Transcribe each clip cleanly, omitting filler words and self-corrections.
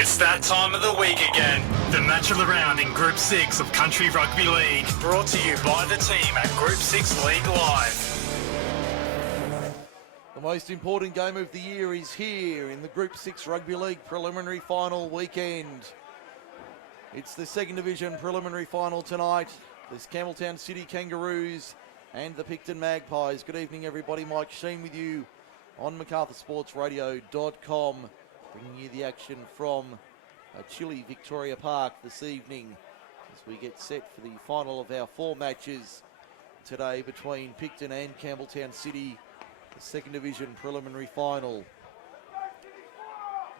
It's that time of the week again. The match of the round in Group 6 of Country Rugby League. Brought to you by the team at Group 6 League Live. The most important game of the year is here in the Group 6 Rugby League preliminary final weekend. It's the second division preliminary final tonight. There's Campbelltown City Kangaroos and the Picton Magpies. Good evening, everybody. Mike Sheen with you on MacArthurSportsRadio.com, bringing you the action from chilly Victoria Park this evening as we get set for the final of our four matches today between Picton and Campbelltown City, the second division preliminary final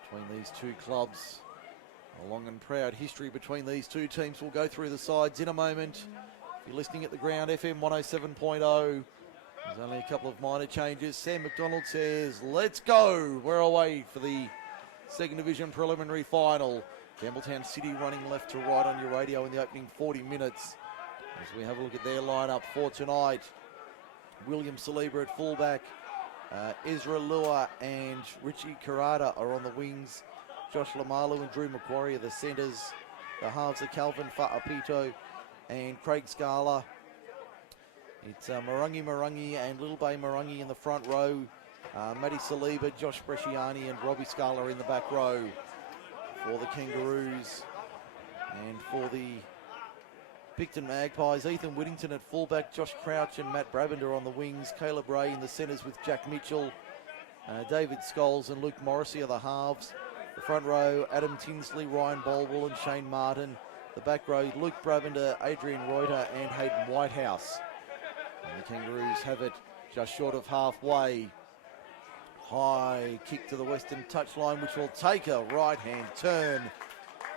between these two clubs. A long and proud history between these two teams. We'll go through the sides in a moment. If you're listening at the ground, FM 107.0. There's only a couple of minor changes. Sam McDonald says, let's go. We're away for the second division preliminary final. Campbelltown City running left to right on your radio in the opening 40 minutes. As we have a look at their lineup for tonight. William Saliba at fullback. Ezra Lua and Richie Karada are on the wings. Josh Lamalu and Drew Macquarie are the centres. The halves are Calvin Fa'apito and Craig Scala. It's Marangi and Little Bay Marangi in the front row. Matty Saliba, Josh Bresciani and Robbie Scala in the back row for the Kangaroos. And for the Picton Magpies, Ethan Whittington at fullback, Josh Crouch and Matt Brabender on the wings. Caleb Ray in the centres with Jack Mitchell. David Scholes and Luke Morrissey are the halves. The front row, Adam Tinsley, Ryan Bolwell and Shane Martin. The back row, Luke Brabender, Adrian Reuter and Hayden Whitehouse. And the Kangaroos have it just short of halfway. High kick to the western touchline, which will take a right-hand turn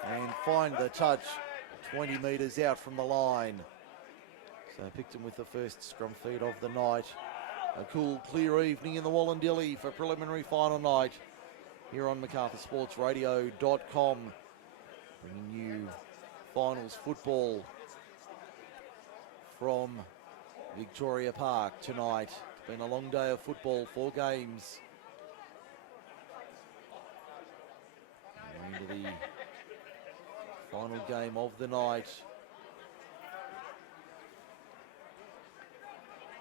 and find the touch 20 metres out from the line. So Picton with the first scrum feed of the night. A cool, clear evening in the Wallandilly for preliminary final night here on MacArthurSportsRadio.com, bringing you finals football from Victoria Park tonight. It's been a long day of football, 4 games. And into the final game of the night.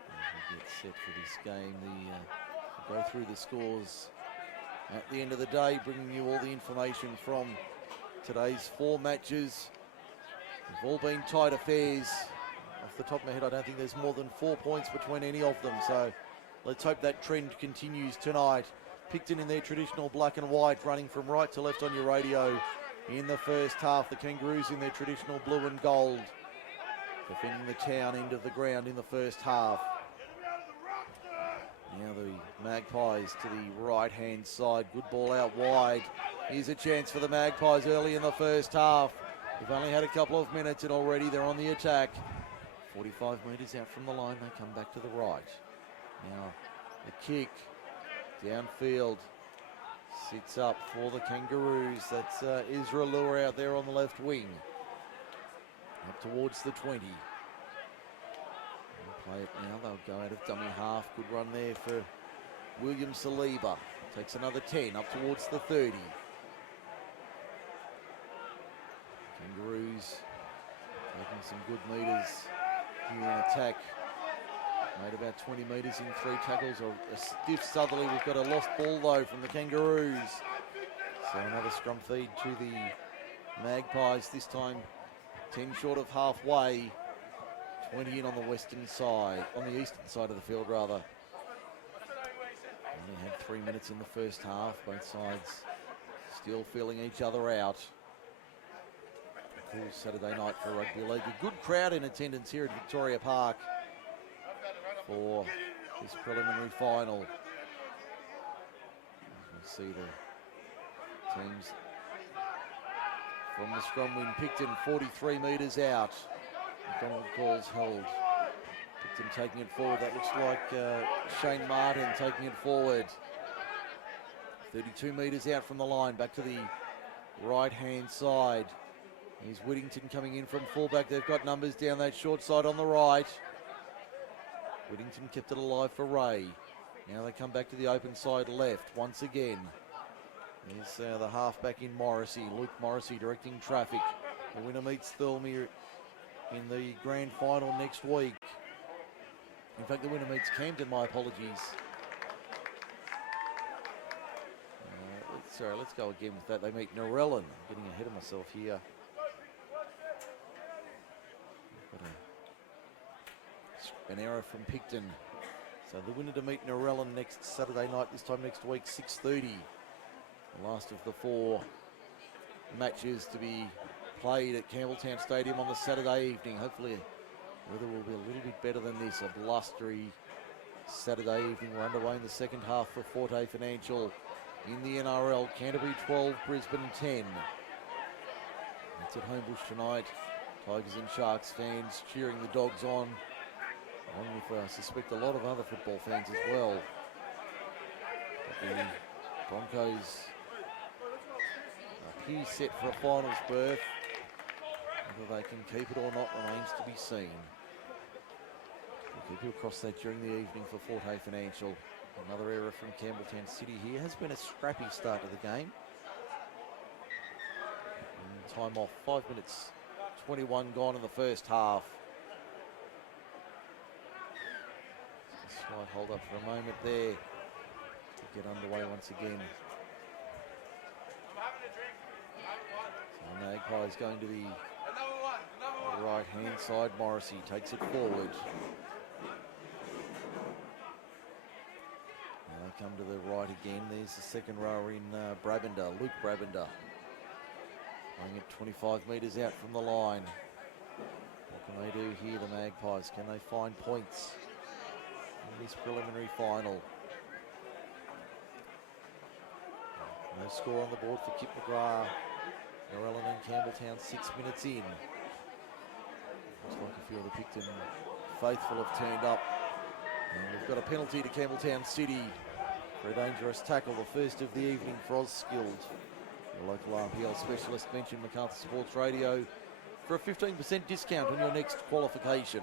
As we get set for this game, we'll go through the scores at the end of the day, bringing you all the information from today's 4 matches. They've all been tight affairs. Off the top of my head, I don't think there's more than 4 points between any of them. So let's hope that trend continues tonight. Picton in their traditional black and white, running from right to left on your radio in the first half. The Kangaroos in their traditional blue and gold, defending the town end of the ground in the first half. Now the Magpies to the right-hand side. Good ball out wide. Here's a chance for the Magpies early in the first half. They've only had a couple of minutes and already they're on the attack. 45 metres out from the line, they come back to the right. Now the kick downfield. Sits up for the Kangaroos. That's Ezra Lure out there on the left wing. Up towards the 20. Play it now, they'll go out of dummy half. Good run there for William Saliba. Takes another 10 up towards the 30. Kangaroos taking some good metres here in attack. Made about 20 metres in 3 tackles. A stiff southerly. We've got a lost ball though from the Kangaroos. So another scrum feed to the Magpies. This time 10 short of halfway. 20 in on the western side, on the eastern side of the field rather. Only had 3 minutes in the first half. Both sides still feeling each other out. A cool Saturday night for rugby league. A good crowd in attendance here at Victoria Park for this preliminary final. As we see the teams from the scrum win. Picton 43 metres out. McDonald calls hold. Picton taking it forward. That looks like Shane Martin taking it forward. 32 metres out from the line. Back to the right-hand side. Here's Whittington coming in from fullback. They've got numbers down that short side on the right. Whittington kept it alive for Ray. Now they come back to the open side left once again. Here's the halfback in Morrissey. Luke Morrissey directing traffic. The winner meets Thirlmere in the grand final next week. In fact, the winner meets Camden, my apologies. Let's go again with that. They meet Narellan. I'm getting ahead of myself here. An error from Picton. So the winner to meet Narellan next Saturday night, this time next week, 6:30. The last of the 4 matches to be played at Campbelltown Stadium on the Saturday evening. Hopefully weather will be a little bit better than this. A blustery Saturday evening. We're underway in the second half for Forte Financial in the NRL. Canterbury 12, Brisbane 10. It's at Homebush tonight. Tigers and Sharks fans cheering the Dogs on, along with I suspect a lot of other football fans as well. But the Broncos appear set for a finals berth. Whether they can keep it or not remains to be seen. We'll keep you across that during the evening for Forte Financial. Another error from Campbelltown City here. Has been a scrappy start to the game. And time off, 5 minutes, 21 gone in the first half. Slight hold up for a moment there to get underway once again. So Magpies going to the right hand side. Morrissey takes it forward. Come to the right again. There's the second rower in Brabender, Luke Brabender. Playing it 25 metres out from the line. What can they do here, the Magpies? Can they find points in this preliminary final? No score on the board for Kip McGrath. Narellan and Campbelltown 6 minutes in. Looks like a few of the Picton faithful have turned up. And we've got a penalty to Campbelltown City for a dangerous tackle, the first of the evening for Ausskilled. Your local RPL specialist mentioned MacArthur Sports Radio for a 15% discount on your next qualification.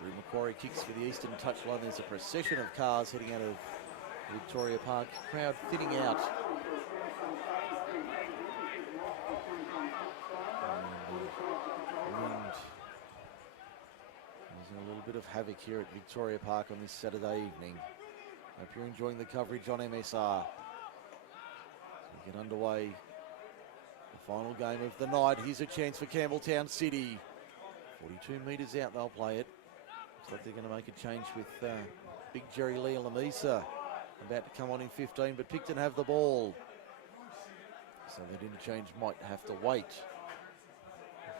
Drew Macquarie kicks for the eastern touchline. There's a procession of cars heading out of Victoria Park. Crowd thinning out. A little bit of havoc here at Victoria Park on this Saturday evening. Hope you're enjoying the coverage on MSR. So we get underway. The final game of the night. Here's a chance for Campbelltown City. 42 metres out, they'll play it. Looks like they're going to make a change with big Jerry Lealamisa about to come on in 15, but Picton have the ball. So that interchange might have to wait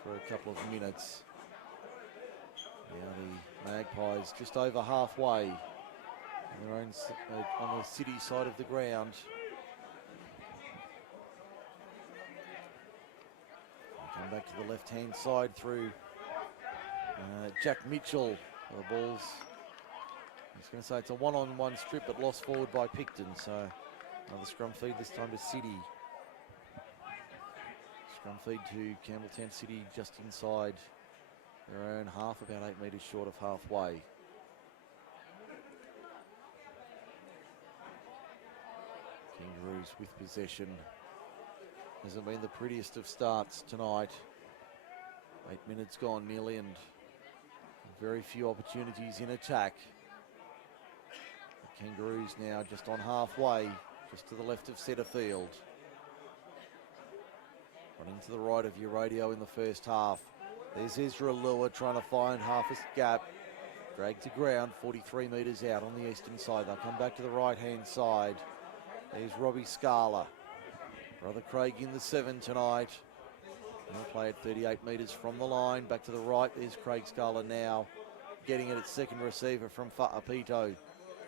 for a couple of minutes. Now the Magpies just over halfway on their own on the City side of the ground. Come back to the left-hand side through Jack Mitchell. The ball's, I was going to say it's a one-on-one strip, but lost forward by Picton. So another scrum feed this time to City. Scrum feed to Campbelltown City just inside their own half, about 8 metres short of halfway. Kangaroos with possession. Hasn't been the prettiest of starts tonight. 8 minutes gone nearly, and very few opportunities in attack. The Kangaroos now just on halfway, just to the left of centre field. Running to the right of your radio in the first half. There's Ezra Lua trying to find half a gap. Dragged to ground, 43 metres out on the eastern side. They'll come back to the right-hand side. There's Robbie Scala. Brother Craig in the 7 tonight. They'll play at 38 metres from the line. Back to the right, there's Craig Scala now. Getting it at second receiver from Fa'apito.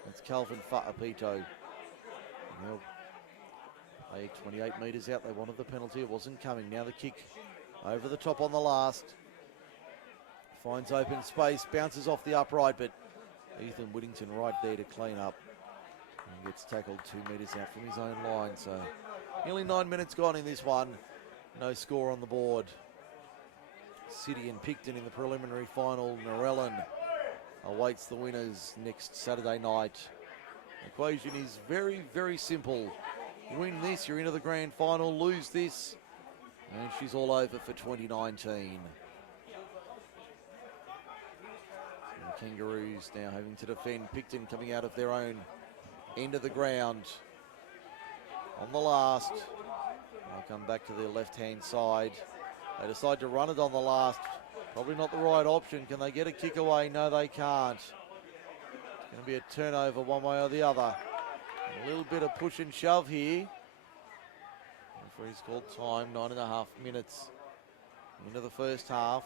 It's Calvin Fa'apito. They'll play 28 metres out. They wanted the penalty, it wasn't coming. Now the kick over the top on the last. Finds open space, bounces off the upright, but Ethan Whittington right there to clean up. And gets tackled 2 metres out from his own line. So nearly 9 minutes gone in this one. No score on the board. City and Picton in the preliminary final. Narellan awaits the winners next Saturday night equation is very, very simple. Win this, you're into the grand final. Lose this, and she's all over for 2019. The Kangaroos now having to defend. Picton coming out of their own end of the ground. On the last, they'll come back to their left-hand side. They decide to run it on the last. Probably not the right option. Can they get a kick away? No, they can't. It's going to be a turnover one way or the other. A little bit of push and shove here. Referee's called time, 9.5 minutes into the first half.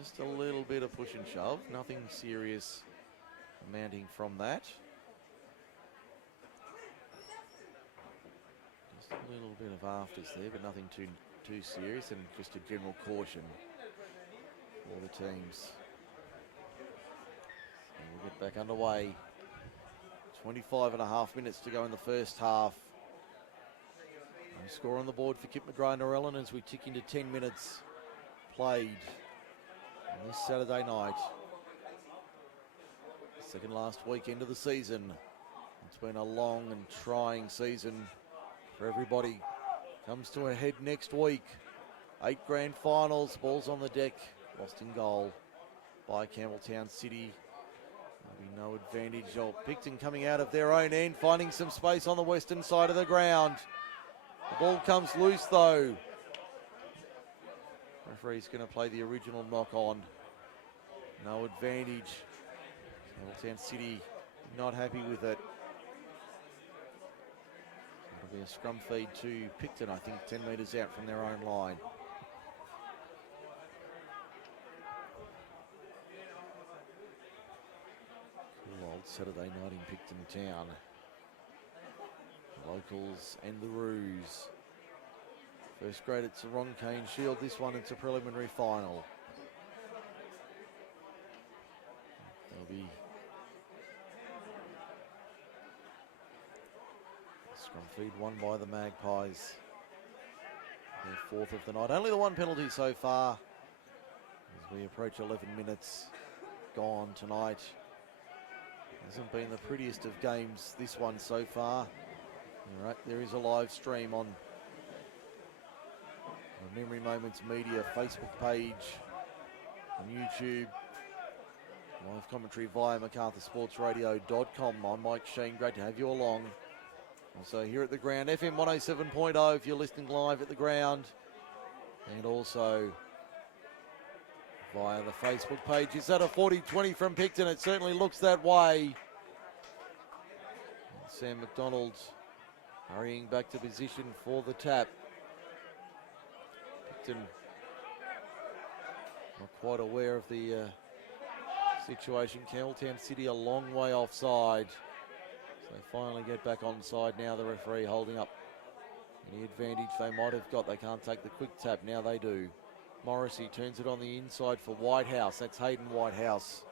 Just a little bit of push and shove. Nothing serious amounting from that. Just a little bit of afters there, but nothing too serious, and just a general caution for the teams. And we'll get back underway. 25.5 minutes to go in the first half. No score on the board for Kip McGrath-Narellan as we tick into 10 minutes played on this Saturday night. Second last weekend of the season. It's been a long and trying season for everybody. Comes to a head next week. 8 grand finals, balls on the deck, lost in goal by Campbelltown City. There'll be no advantage of Picton coming out of their own end, finding some space on the western side of the ground. The ball comes loose though. Referee's going to play the original knock on. No advantage. Campbelltown City not happy with it. It'll be a scrum feed to Picton, I think 10 metres out from their own line. Cool old Saturday night in Picton Town. Locals and the Roos. First grade, it's a Ron Kane Shield. This one, it's a preliminary final. There'll be a scrum feed won by the Magpies. Their fourth of the night. Only the one penalty so far as we approach 11 minutes gone tonight. Hasn't been the prettiest of games, this one so far. All right, there is a live stream on the Memory Moments Media Facebook page, on YouTube, live commentary via MacArthurSportsRadio.com. I'm Mike Sheen, great to have you along. Also here at the ground, FM 107.0 if you're listening live at the ground, and also via the Facebook page. Is that a 40-20 from Picton? It certainly looks that way. And Sam McDonald hurrying back to position for the tap. Picton not quite aware of the situation. Campbelltown City a long way offside. So they finally get back onside now. The referee holding up any advantage they might have got. They can't take the quick tap. Now they do. Morrissey turns it on the inside for Whitehouse. That's Hayden Whitehouse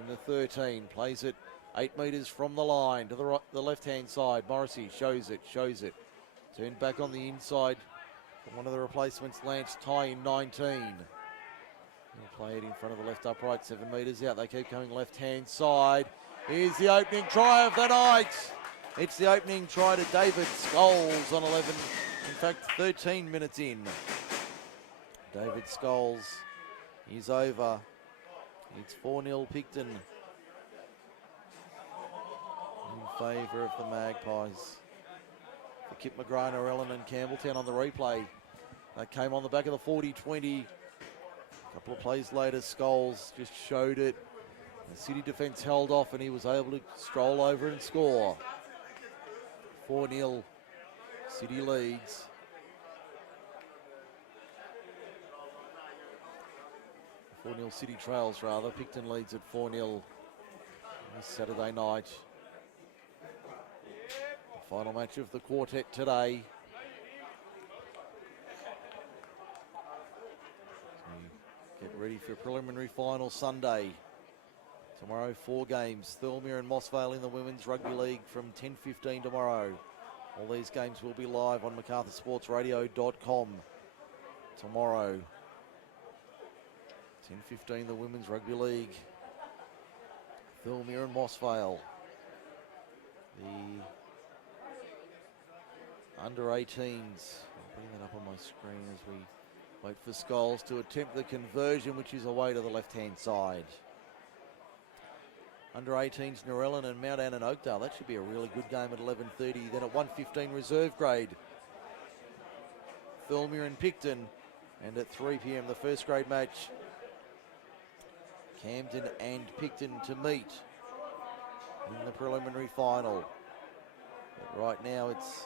in the 13. Plays it 8 metres from the line to the right, the left-hand side. Morrissey shows it. Turned back on the inside from one of the replacements, Lance Ty in 19. He'll play it in front of the left upright, 7 metres out. They keep coming left-hand side. Here's the opening try of the night. It's the opening try to David Scholes on 11, in fact 13 minutes in. David Scholes is over. It's 4-0 Picton in favour of the Magpies. For Kip McGrath-Narellan and Campbelltown on the replay. That came on the back of the 40-20. A couple of plays later, Scholes just showed it. The City defence held off and he was able to stroll over and score. 4-0 City leads. City trails rather. Picton leads at 4-0 this Saturday night. The final match of the quartet today. So get ready for preliminary final Sunday. Tomorrow 4 games. Thirlmere and Mossvale in the Women's Rugby League from 10:15 tomorrow. All these games will be live on MacArthurSportsRadio.com tomorrow. 10:15 the Women's Rugby League. Thirlmere and Mossvale. under 18s. I'll bring that up on my screen as we wait for Scholes to attempt the conversion, which is away to the left-hand side. Under 18s, Narellan and Mount Annan Oakdale. That should be a really good game at 11:30. Then at 1:15, reserve grade, Thirlmere and Picton. And at 3 p.m, the first grade match, Camden and Picton to meet in the preliminary final. But right now it's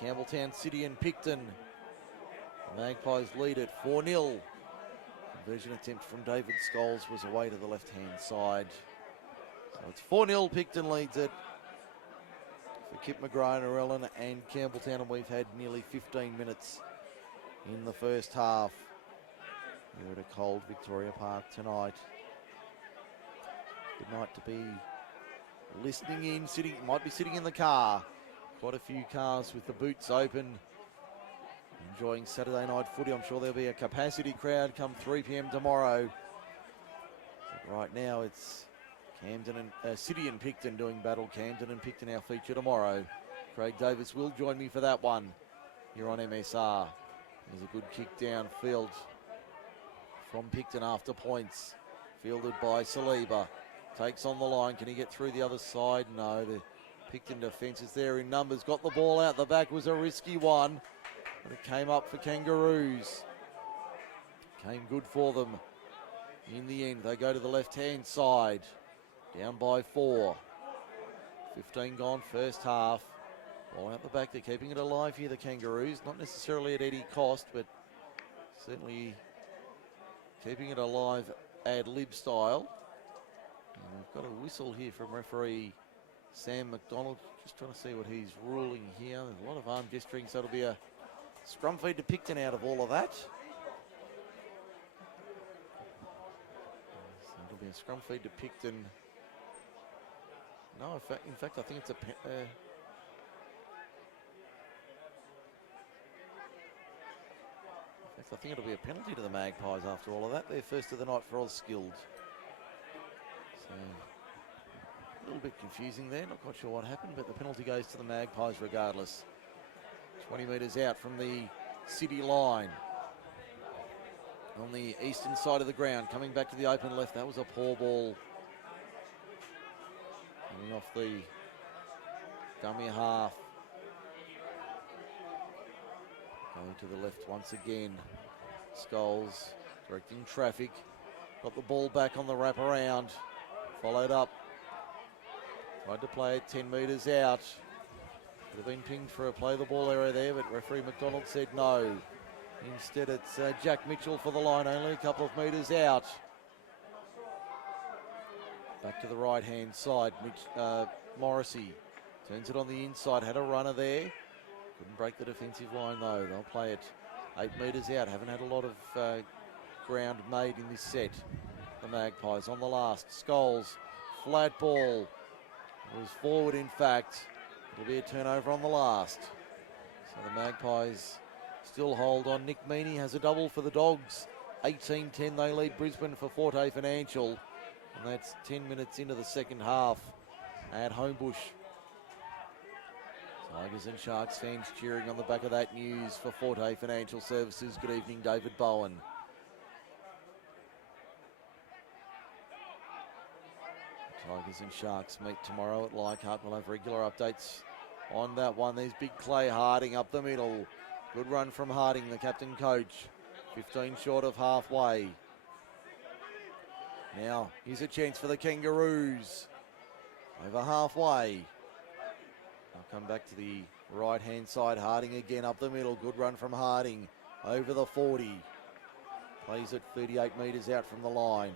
Campbelltown City and Picton. The Magpies lead at 4-0. Conversion attempt from David Scholes was away to the left-hand side. So it's 4-0, Picton leads it for Kip McGrath, Narellan and Campbelltown, and we've had nearly 15 minutes in the first half. We're at a cold Victoria Park tonight. Good night to be listening in, might be sitting in the car. Quite a few cars with the boots open, enjoying Saturday night footy. I'm sure there'll be a capacity crowd come 3 p.m. tomorrow. But right now it's Camden and City and Picton doing battle. Camden and Picton our feature tomorrow. Craig Davis will join me for that one here on MSR. There's a good kick downfield from Picton after points. Fielded by Saliba. Takes on the line. Can he get through the other side? No. The Picton defence is there in numbers. Got the ball out. The back was a risky one. But it came up for Kangaroos. Came good for them. In the end, they go to the left-hand side. Down by 4. 15 gone first half. Ball out the back. They're keeping it alive here, the Kangaroos. Not necessarily at any cost, but certainly keeping it alive ad-lib style. And we've got a whistle here from referee Sam McDonald. Just trying to see what he's ruling here. There's a lot of arm gesturing, so it'll be a scrum feed to Picton out of all of that. So it'll be a scrum feed to Picton. No, in fact, I think it's I think it'll be a penalty to the Magpies after all of that. They're first of the night for Auskilled. So a little bit confusing there. Not quite sure what happened, but the penalty goes to the Magpies regardless. 20 metres out from the City line. On the eastern side of the ground, coming back to the open left. That was a poor ball. Coming off the dummy half. Going to the left once again. Scholes directing traffic. Got the ball back on the wraparound. Followed up. Tried to play it 10 metres out. Could have been pinged for a play the ball error there, but referee McDonald said no. Instead it's Jack Mitchell for the line, only a couple of metres out. Back to the right-hand side. Morrissey turns it on the inside. Had a runner there. Couldn't break the defensive line though. They'll play it 8 metres out. Haven't had a lot of ground made in this set. The Magpies on the last. Scholes, flat ball. It was forward in fact. It'll be a turnover on the last. So the Magpies still hold on. Nick Meaney has a double for the Dogs. 18-10 they lead Brisbane for Forte Financial. And that's 10 minutes into the second half at Homebush. Tigers and Sharks fans cheering on the back of that news for Forte Financial Services. Good evening, David Bowen. Tigers and Sharks meet tomorrow at Leichhardt. We'll have regular updates on that one. There's big Clay Harding up the middle. Good run from Harding, the captain coach. 15 short of halfway. Now, here's a chance for the Kangaroos. Over halfway. I'll come back to the right-hand side. Harding again up the middle. Good run from Harding. Over the 40. Plays it 38 metres out from the line.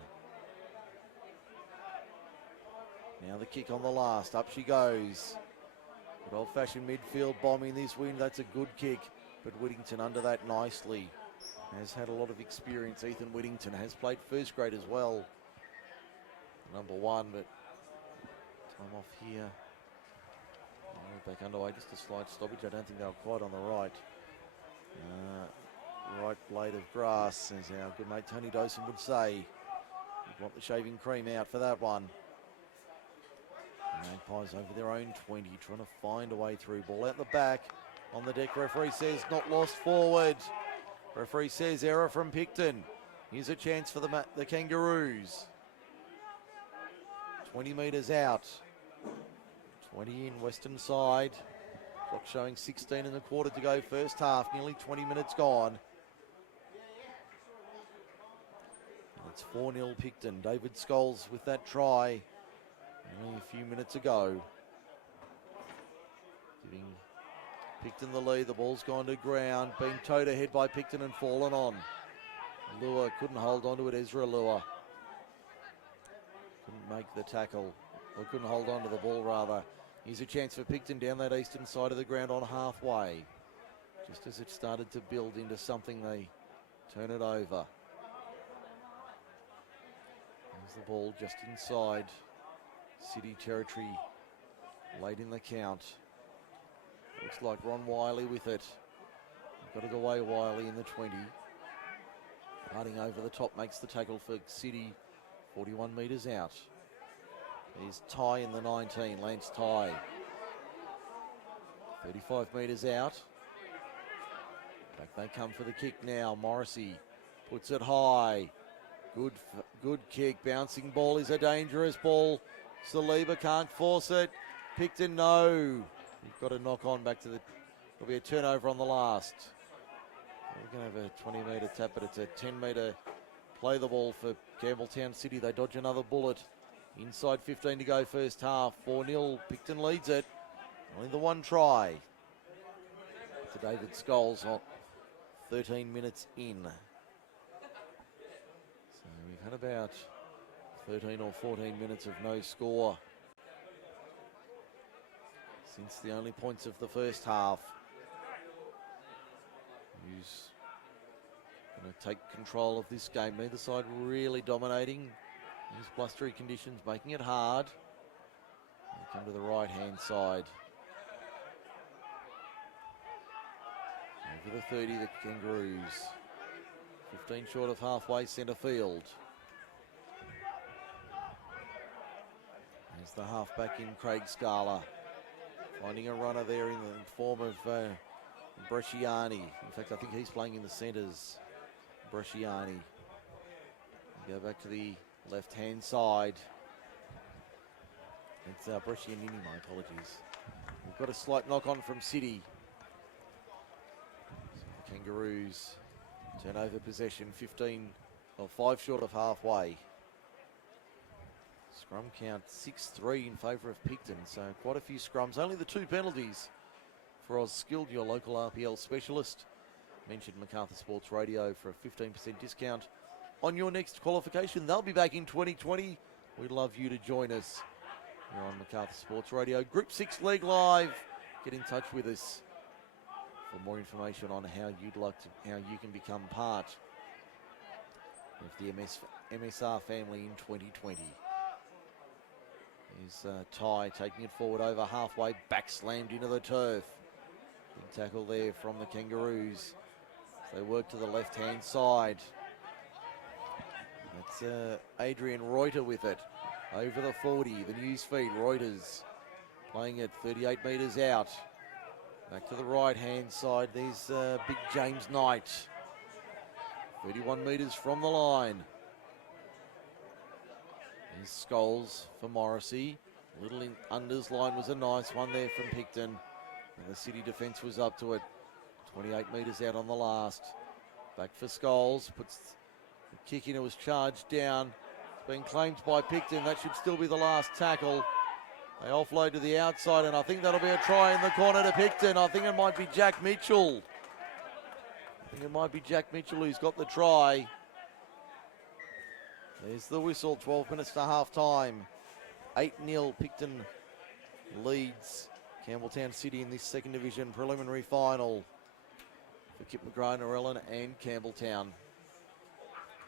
Now the kick on the last. Up she goes. Good old-fashioned midfield bomb in this wind. That's a good kick. But Whittington under that nicely. Has had a lot of experience. Ethan Whittington has played first grade as well. Number 1, but time off here. Back underway, just a slight stoppage. I don't think they were quite on the right. Right blade of grass, as our good mate Tony Dawson would say. You'd want the shaving cream out for that one. Magpies over their own 20, trying to find a way through. Ball out the back. On the deck, referee says not lost forward. Referee says error from Picton. Here's a chance for the Kangaroos. 20 metres out. 20 in western side. Clock showing 16 and a quarter to go first half. Nearly 20 minutes gone. And it's 4-0 Picton. David Scholes with that try only a few minutes ago. Giving Picton the lead. The ball's gone to ground. Being towed ahead by Picton and fallen on. Lua couldn't hold on to it. Ezra Lua couldn't make the tackle. Or couldn't hold on to the ball, rather. Here's a chance for Picton down that eastern side of the ground on halfway. Just as it started to build into something, they turn it over. There's the ball just inside City territory, late in the count. Looks like Ron Wiley with it. Got it away, Wiley in the 20. Harding over the top makes the tackle for City, 41 metres out. There's Ty in the 19, Lance Ty. 35 metres out. Back they come for the kick now. Morrissey puts it high. Good kick. Bouncing ball is a dangerous ball. Saliba can't force it. Picton, no. You've got to knock on back to the... There'll be a turnover on the last. We're going to have a 20-metre tap, but it's a 10-metre play the ball for Campbelltown City. They dodge another bullet. Inside 15 to go first half. 4-0. Picton leads it. Only the one try to David Scholes on 13 minutes in. So we've had about 13 or 14 minutes of no score since the only points of the first half. Who's going to take control of this game? Neither side really dominating. These blustery conditions making it hard. They come to the right-hand side. Over the 30, the Kangaroos. 15 short of halfway, centre field. There's the halfback in Craig Scala. Finding a runner there in the form of Bresciani. In fact, I think he's playing in the centres. Bresciani. Go back to the left-hand side. It's Bresciani, my apologies. We've got a slight knock-on from City. So the Kangaroos turn over possession, 5 short of halfway. Scrum count 6-3 in favour of Picton, so quite a few scrums. Only the 2 penalties for Oz Skilled, your local RPL specialist. Mentioned Macarthur Sports Radio for a 15% discount on your next qualification. They'll be back in 2020. We'd love you to join us here on Macarthur Sports Radio. Group 6 League Live. Get in touch with us for more information on how you can become part of the MSR family in 2020. Here's Ty taking it forward over halfway, back slammed into the turf. Big tackle there from the Kangaroos. They work to the left-hand side. That's Adrian Reuter with it. Over the 40, the news feed, Reuters playing it 38 metres out. Back to the right-hand side, there's big James Knight. 31 metres from the line. There's Scholes for Morrissey. Little in unders line was a nice one there from Picton. And the City defence was up to it. 28 metres out on the last. Back for Scholes. Puts the kick in. It was charged down. It's been claimed by Picton. That should still be the last tackle. They offload to the outside, and I think that'll be a try in the corner to Picton. I think it might be Jack Mitchell. Who's got the try. There's the whistle, 12 minutes to half-time. 8-0 Picton leads Campbelltown City in this second division preliminary final for Kip McGrath, Narellan and Campbelltown.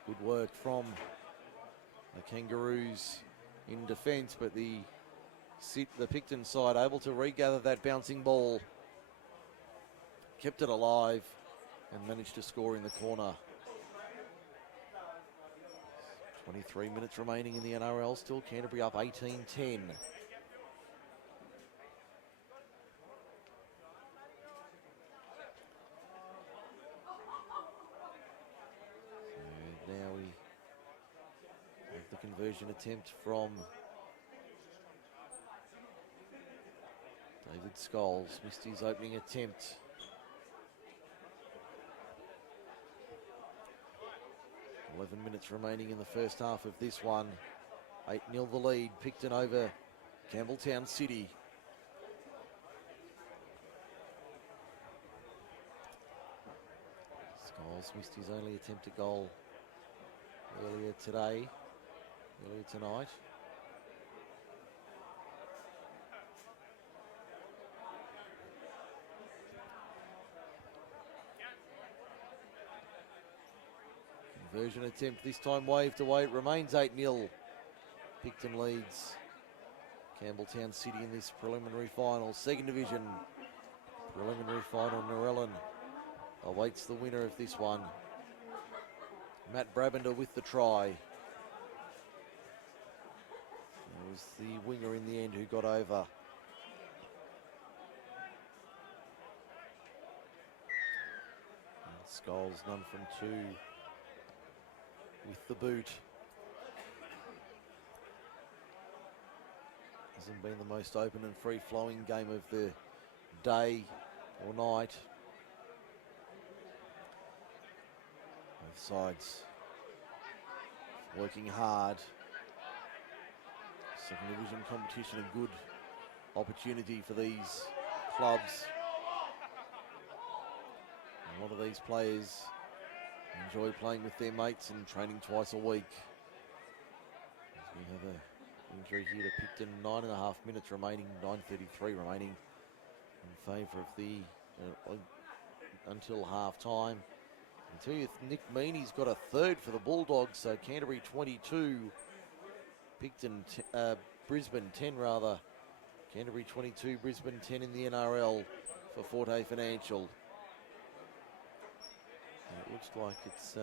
Good work from the Kangaroos in defence, but the Picton side able to regather that bouncing ball. Kept it alive and managed to score in the corner. 23 minutes remaining in the NRL. Still Canterbury up 18-10. Conversion attempt from David Scholes. Missed his opening attempt. .11 minutes remaining in the first half of this one. 8-0 the lead. Picton over Campbelltown City. Scholes missed his only attempt at goal earlier tonight. Conversion attempt this time waved away. It remains 8-0. Picton leads Campbelltown City in this preliminary final. Second division preliminary final. Narellan awaits the winner of this one. Matt Brabender with the try. It was the winger in the end who got over. And Scholes none from two with the boot. Hasn't been the most open and free-flowing game of the day or night. Both sides working hard. Second division competition, a good opportunity for these clubs. A lot of these players enjoy playing with their mates and training twice a week. As we have an injury here to Picton, 9.5 minutes remaining, 9:33 remaining in favour of the until half time. I tell you, Nick Meaney's got a third for the Bulldogs, so Canterbury 22, Picton, Brisbane 10 rather. Canterbury 22, Brisbane 10 in the NRL for Forte Financial. And it looks like it's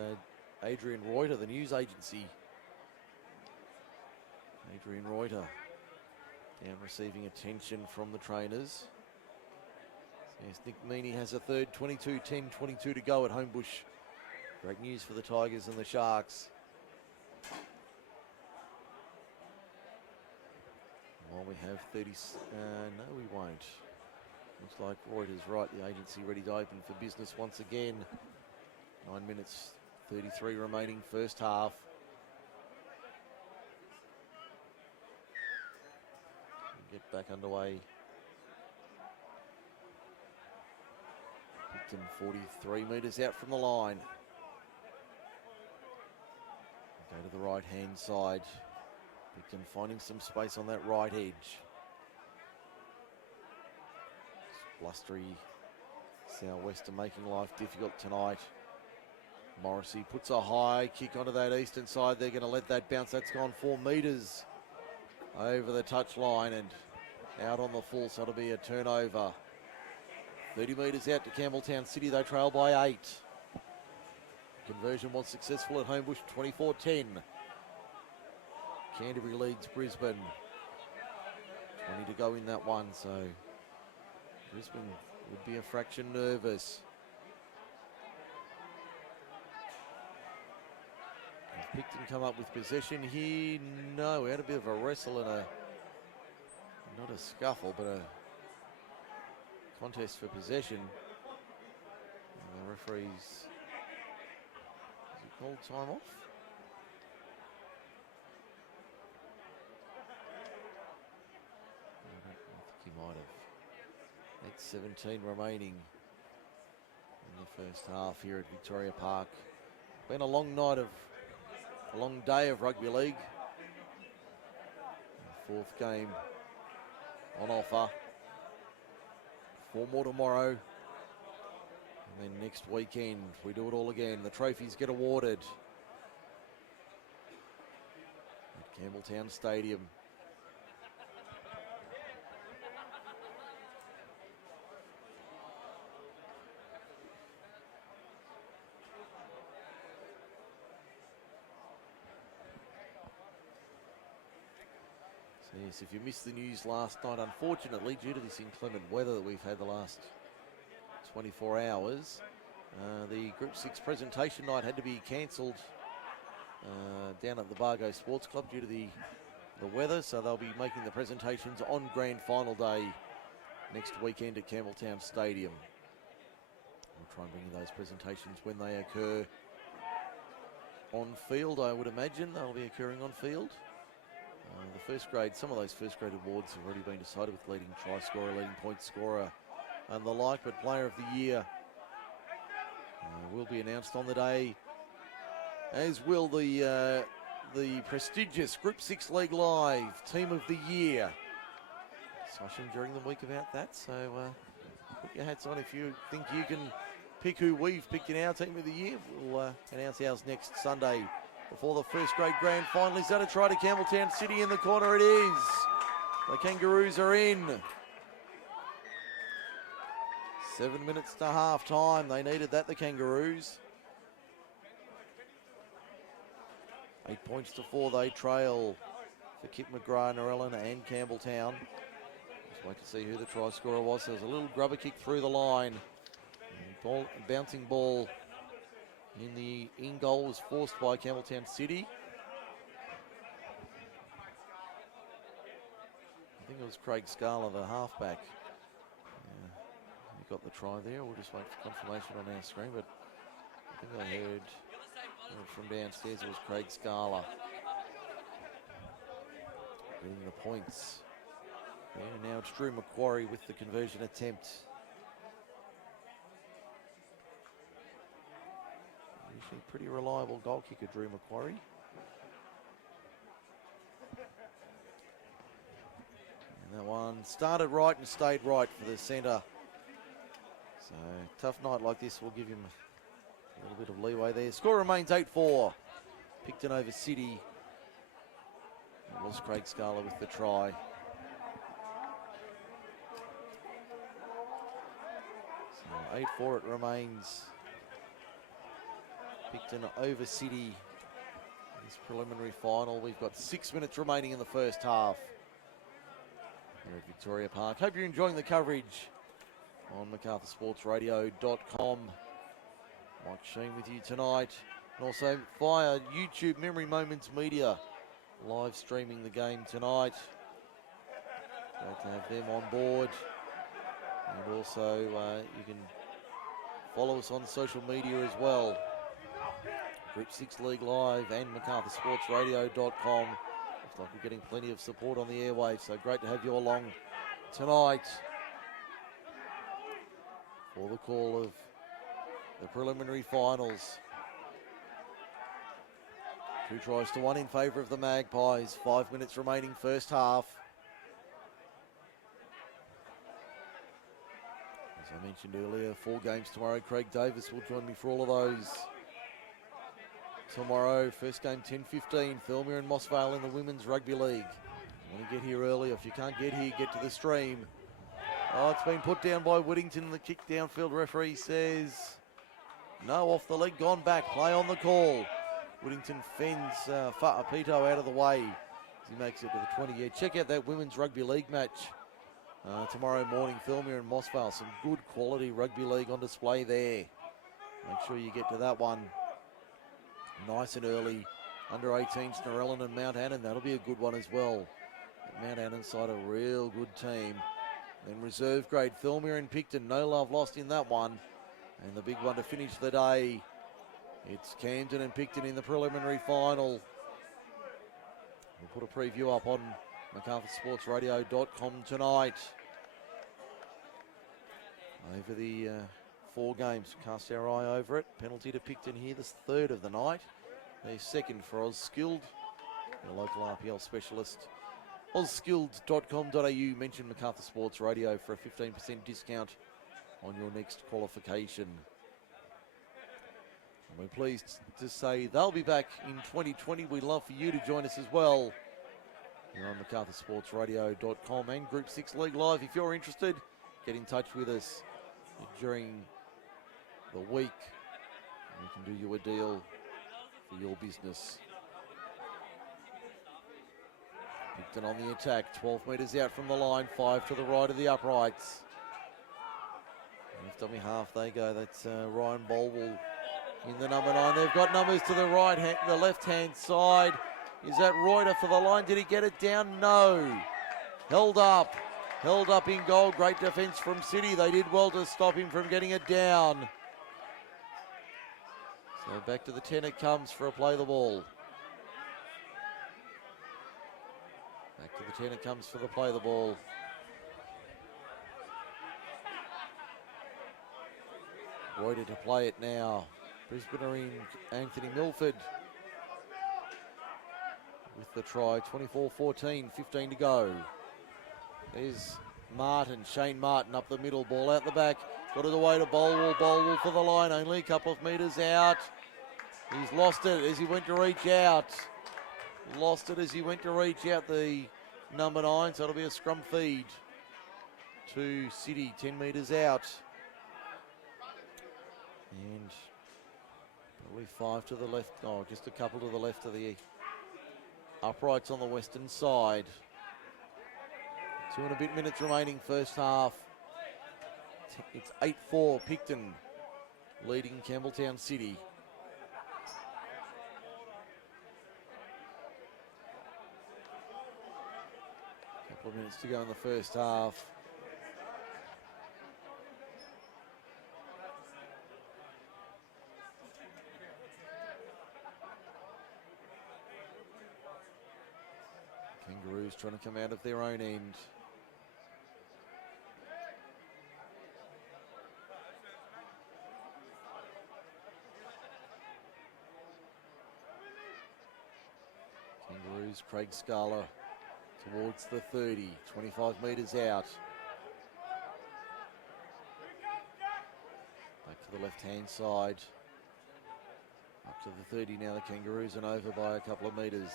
Adrian Reuter, the news agency. Adrian Reuter down receiving attention from the trainers. So yes, Nick Meaney has a third, 22-10, 22 to go at Homebush. Great news for the Tigers and the Sharks. While we have 30, no we won't. Looks like Reuter's right, the agency ready to open for business once again. 9 minutes, 33 remaining, first half. We'll get back underway. Picton 43 metres out from the line. Go to the right-hand side. Picton finding some space on that right edge. Blustery sou'wester making life difficult tonight. Morrissey puts a high kick onto that eastern side. They're going to let that bounce. That's gone 4 metres over the touch line and out on the full, so it'll be a turnover. 30 metres out to Campbelltown City. They trail by 8. Conversion was successful at Homebush, 24-10. Canterbury leads Brisbane. 20 to go in that one, so Brisbane would be a fraction nervous. Has Picton come up with possession here? No, we had a bit of a wrestle and not a scuffle, but a contest for possession. And the referee's, has he called time off? I think he might have. 8:17 remaining in the first half here at Victoria Park. Been a long day of rugby league. The fourth game on offer. 4 more tomorrow. And then next weekend we do it all again. The trophies get awarded at Campbelltown Stadium. So yes, if you missed the news last night, unfortunately, due to this inclement weather that we've had the last 24 hours, the Group 6 presentation night had to be cancelled down at the Bargo Sports Club due to the weather, so they'll be making the presentations on grand final day next weekend at Campbelltown Stadium. We'll try and bring you those presentations when they occur on field. I would imagine they'll be occurring on field. The first grade, some of those first grade awards have already been decided with leading try scorer, leading point scorer and the like, but player of the year will be announced on the day, as will the prestigious Group 6 League Live Team of the Year session during the week about that. So put your hats on if you think you can pick who we've picked in our Team of the Year. We'll announce ours next Sunday before the first grade grand final. Is that a try to Campbelltown City in the corner? It is. The Kangaroos are in. 7 minutes to half time. They needed that, the Kangaroos. 8 points to 4 they trail for Kip McGrath, Narellan and Campbelltown. Just wait to see who the try scorer was. There was a little grubber kick through the line. Bouncing ball in goal was forced by Campbelltown City. I think it was Craig Scala, the halfback. He got the try there. We'll just wait for confirmation on our screen, but I think I heard from downstairs it was Craig Scala getting the points. Yeah, now it's Drew Macquarie with the conversion attempt. Usually pretty reliable goal kicker, Drew Macquarie. And that one started right and stayed right for the centre. So tough night like this will give him a little bit of leeway there. Score remains 8-4. Picton over City. It was Craig Scala with the try. So 8-4 it remains. Picton over City. This preliminary final. We've got 6 minutes remaining in the first half here at Victoria Park. Hope you're enjoying the coverage on MacArthurSportsRadio.com. Mike Sheen with you tonight. And also via YouTube Memory Moments Media, live streaming the game tonight. Great to have them on board. And also you can follow us on social media as well. Group 6 League Live and MacArthurSportsRadio.com. Looks like we're getting plenty of support on the airwaves, so great to have you along tonight for the call of the preliminary finals. 2 tries to 1 in favour of the Magpies. 5 minutes remaining first half. As I mentioned earlier, 4 games tomorrow. Craig Davis will join me for all of those. Tomorrow, first game 10:15, Thelmere and Mossvale in the Women's Rugby League. You want to get here early. If you can't get here, get to the stream. Oh, it's been put down by Whittington. The kick downfield referee says no, off the leg, gone back. Play on the call. Whittington fends Fa'apito out of the way as he makes it to the 20. Yeah, check out that Women's Rugby League match tomorrow morning. Thelmere and Mossvale. Some good quality rugby league on display there. Make sure you get to that one nice and early. Under 18s, Narellan and Mount Annan. That'll be a good one as well. Mount Annan side, a real good team. Then reserve grade, Thelmere and Picton. No love lost in that one. And the big one to finish the day, it's Camden and Picton in the preliminary final. We'll put a preview up on MacArthurSportsRadio.com tonight. Over the 4 games, cast our eye over it. Penalty to Picton here, the 3rd of the night. The 2nd for Ausskilled, your local RPL specialist. Ausskilled.com.au. Mention MacArthur Sports Radio for a 15% discount on your next qualification. And we're pleased to say they'll be back in 2020. We'd love for you to join us as well here on MacArthurSportsRadio.com and Group 6 League Live. If you're interested, get in touch with us during the week. We can do you a deal for your business. Picton on the attack, 12 metres out from the line, 5 to the right of the uprights. Left dummy half they go. That's Ryan Bolwell in the number 9. They've got numbers to the right hand, the left-hand side. Is that Reuter for the line? Did he get it down? No. Held up in goal. Great defence from City. They did well to stop him from getting it down. So back to the 10 it comes for a play the ball. Back to the 10 it comes for the play the ball. Reuter to play it now. Brisbane are in. Anthony Milford with the try. 24-14, 15 to go. There's Martin, Shane Martin up the middle, ball out the back. Got it away to Bolwell for the line, only a couple of metres out. He's lost it as he went to reach out. The number 9, so it'll be a scrum feed to City, 10 metres out. And probably 5 to the left, just a couple to the left of the uprights on the western side. 2 and a bit minutes remaining first half. It's 8-4 Picton leading Campbelltown City. Couple of minutes to go in the first half. Kangaroos trying to come out of their own end. Kangaroos, Craig Scala towards the 30, 25 metres out. Back to the left-hand side. Up to the 30 now, the Kangaroos, and over by a couple of metres.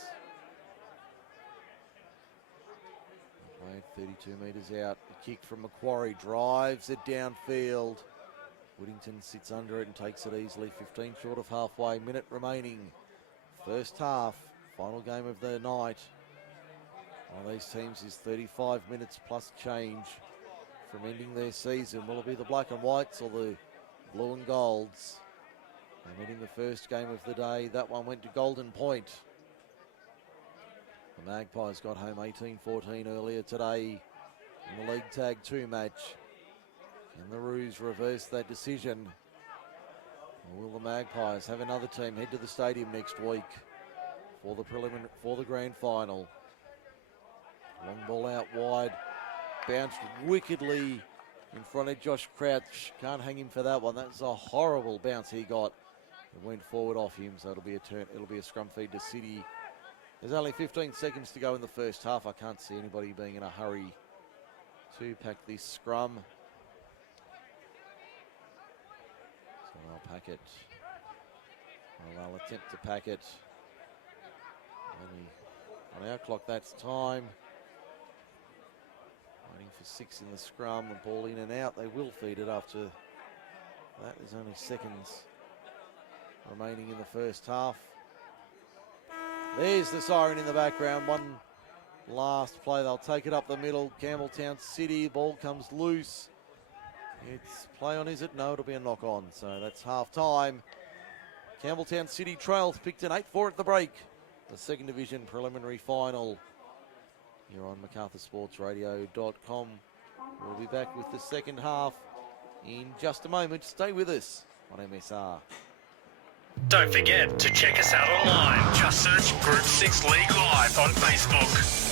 32 metres out. A kick from Macquarie, drives it downfield. Whittington sits under it and takes it easily. 15 short of halfway. Minute remaining. First half. Final game of the night. One of these teams is 35 minutes plus change from ending their season. Will it be the black and whites or the blue and golds? And winning the first game of the day. That one went to Golden Point. The Magpies got home 18-14 earlier today in the League Tag 2 match. And the Roos reversed that decision. Or will the Magpies have another team head to the stadium next week for the grand final? Long ball out wide. Bounced wickedly in front of Josh Crouch. Can't hang him for that one. That's a horrible bounce he got. It went forward off him, so it'll be a turn. It'll be a scrum feed to City. There's only 15 seconds to go in the first half. I can't see anybody being in a hurry to pack this scrum. So they'll pack it. Well, they'll attempt to pack it. Only on our clock, that's time. Waiting for 6 in the scrum. The ball in and out. They will feed it after that. There's only seconds remaining in the first half. There's the siren in the background. One last play. They'll take it up the middle. Campbelltown City. Ball comes loose. It's play on, is it? No, it'll be a knock on. So that's half time. Campbelltown City trails Picton 8-4 at the break. The second division preliminary final. Here on MacArthurSportsRadio.com. We'll be back with the second half in just a moment. Stay with us on MSR. Don't forget to check us out online. Just search Group 6 League Live on Facebook.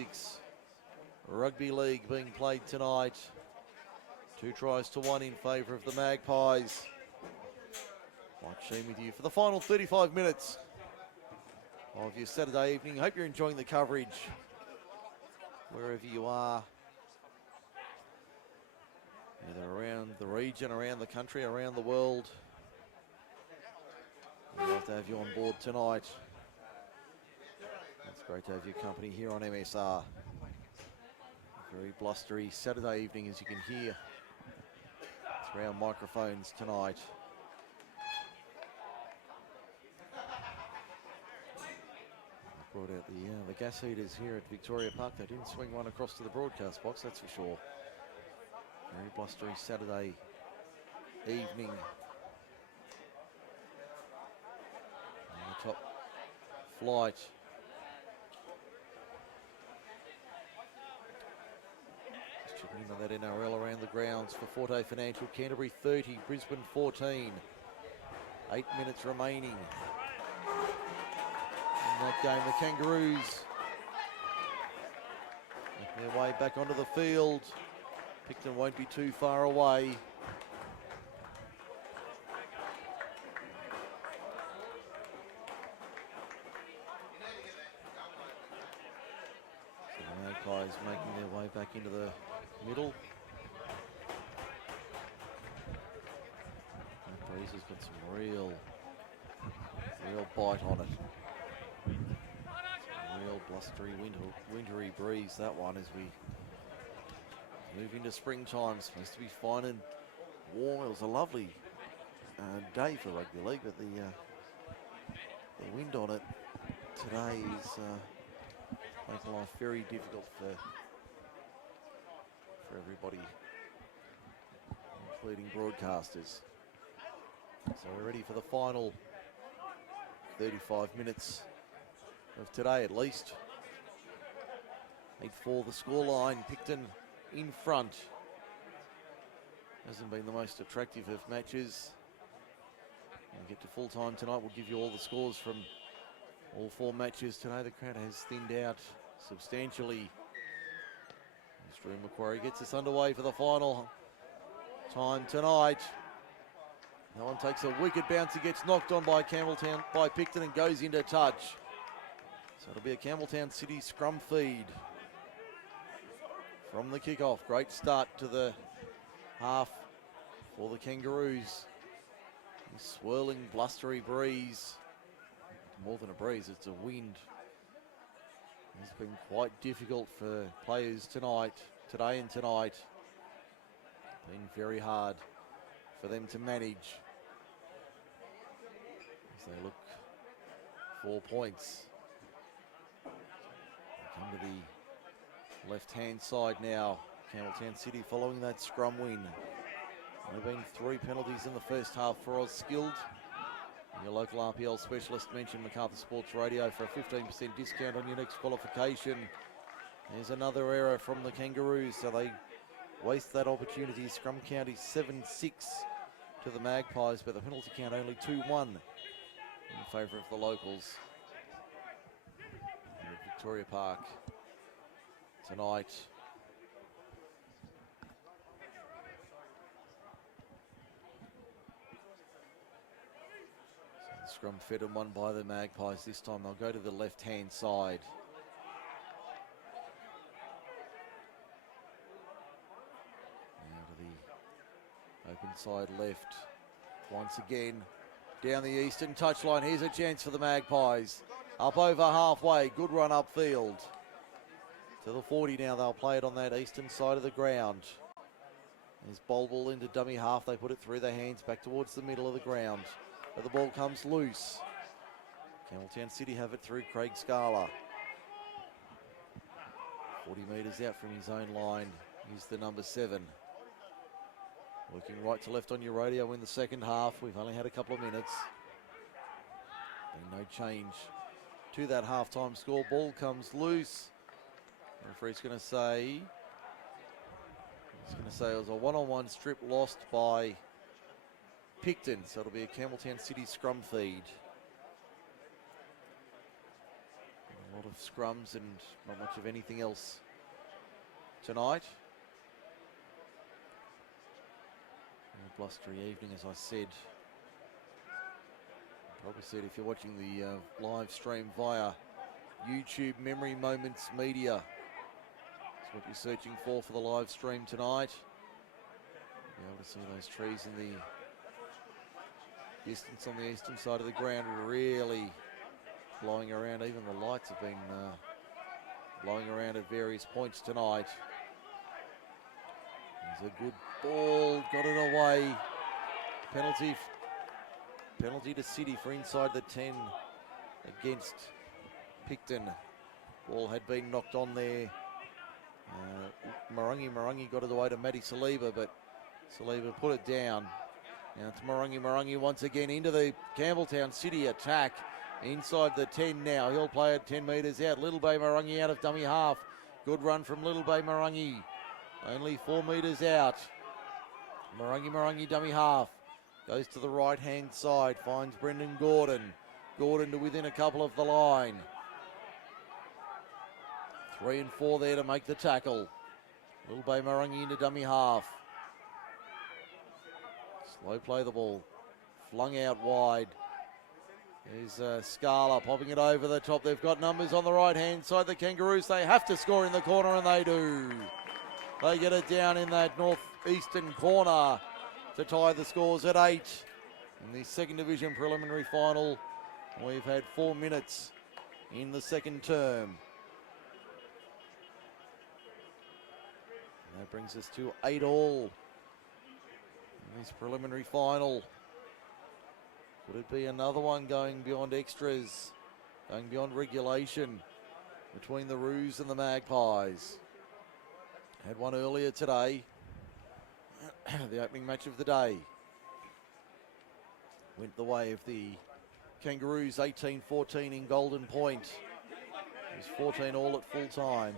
6 Rugby League being played tonight. 2 tries to 1 in favour of the Magpies. Mike Sheen with you for the final 35 minutes of your Saturday evening. Hope you're enjoying the coverage wherever you are, either around the region, around the country, around the world. We'd love to have you on board tonight. It's great to have your company here on MSR. A very blustery Saturday evening, as you can hear through our microphones tonight. Brought out the gas heaters here at Victoria Park. They didn't swing one across to the broadcast box, that's for sure. Very blustery Saturday evening. On the top flight. Just checking into that NRL around the grounds for Forte Financial. Canterbury 30, Brisbane 14. 8 minutes remaining. In that game, the Kangaroos make their way back onto the field. Picton won't be too far away. So the Magpies making their way back into the middle. The breeze has got some real bite on it. Real blustery, wintry breeze, that one, as we move into springtime. Supposed to be fine and warm. It was a lovely day for rugby league, but the wind on it today is making life very difficult for everybody, including broadcasters. So we're ready for the final 35 minutes of today, at least. 8-4 the scoreline. Picton in front. Hasn't been the most attractive of matches. We'll get to full time tonight. We'll give you all the scores from all 4 matches today. The crowd has thinned out substantially. As Drew Macquarie gets us underway for the final time tonight. That one takes a wicked bounce. He gets knocked on by Campbelltown, by Picton, and goes into touch. So it'll be a Campbelltown City scrum feed from the kickoff. Great start to the half for the Kangaroos. Swirling, blustery breeze. More than a breeze, it's a wind. It's been quite difficult for players today and tonight. Been very hard for them to manage as they look for points. Come to the left-hand side now. Campbelltown City following that scrum win. There have been 3 penalties in the first half for Ausskilled. Your local RPL specialist mentioned Macarthur Sports Radio for a 15% discount on your next qualification. There's another error from the Kangaroos, so they waste that opportunity. Scrum count is 7-6 to the Magpies, but the penalty count only 2-1 in favour of the locals. Here at Victoria Park tonight. So the scrum fed and won by the Magpies this time. They'll go to the left-hand side. Open side left. Once again, down the eastern touchline. Here's a chance for the Magpies. Up over halfway. Good run upfield. To the 40 now. They'll play it on that eastern side of the ground. There's Bulbul into dummy half. They put it through their hands back towards the middle of the ground. But the ball comes loose. Campbelltown City have it through Craig Scala. 40 metres out from his own line. He's the number 7. Working right to left on your radio in the second half. We've only had a couple of minutes. Been no change to that halftime score. Ball comes loose. The referee's going to say it was a one-on-one strip lost by Picton. So it'll be a Campbelltown City scrum feed. A lot of scrums and not much of anything else tonight. A blustery evening, as I said. Probably said if you're watching the live stream via YouTube Memory Moments Media. That's what you're searching for the live stream tonight. Be able to see those trees in the distance on the eastern side of the ground are really blowing around. Even the lights have been blowing around at various points tonight. There's a good ball, got it away. Penalty to City for inside the 10 against Picton. Ball had been knocked on there. Marungi got it away to Matty Saliba, but Saliba put it down. Now it's Marungi once again into the Campbelltown City attack. Inside the 10 now. He'll play it 10 metres out. Little Bay Marungi out of dummy half. Good run from Little Bay Marungi. Only 4 metres out. Marungi dummy half. Goes to the right-hand side. Finds Brendan Gordon. Gordon to within a couple of the line. 3 and 4 there to make the tackle. Little Bay Marungi into dummy half. Slow play the ball. Flung out wide. There's Scala popping it over the top. They've got numbers on the right-hand side. The Kangaroos, they have to score in the corner, and they do. They get it down in that northeastern corner to tie the scores at 8. In the second division preliminary final, we've had 4 minutes in the second term. And that brings us to 8-all in this preliminary final. Could it be another one going beyond extras, going beyond regulation between the Roos and the Magpies? Had one earlier today, the opening match of the day. Went the way of the Kangaroos, 18-14 in Golden Point. It was 14 all at full time.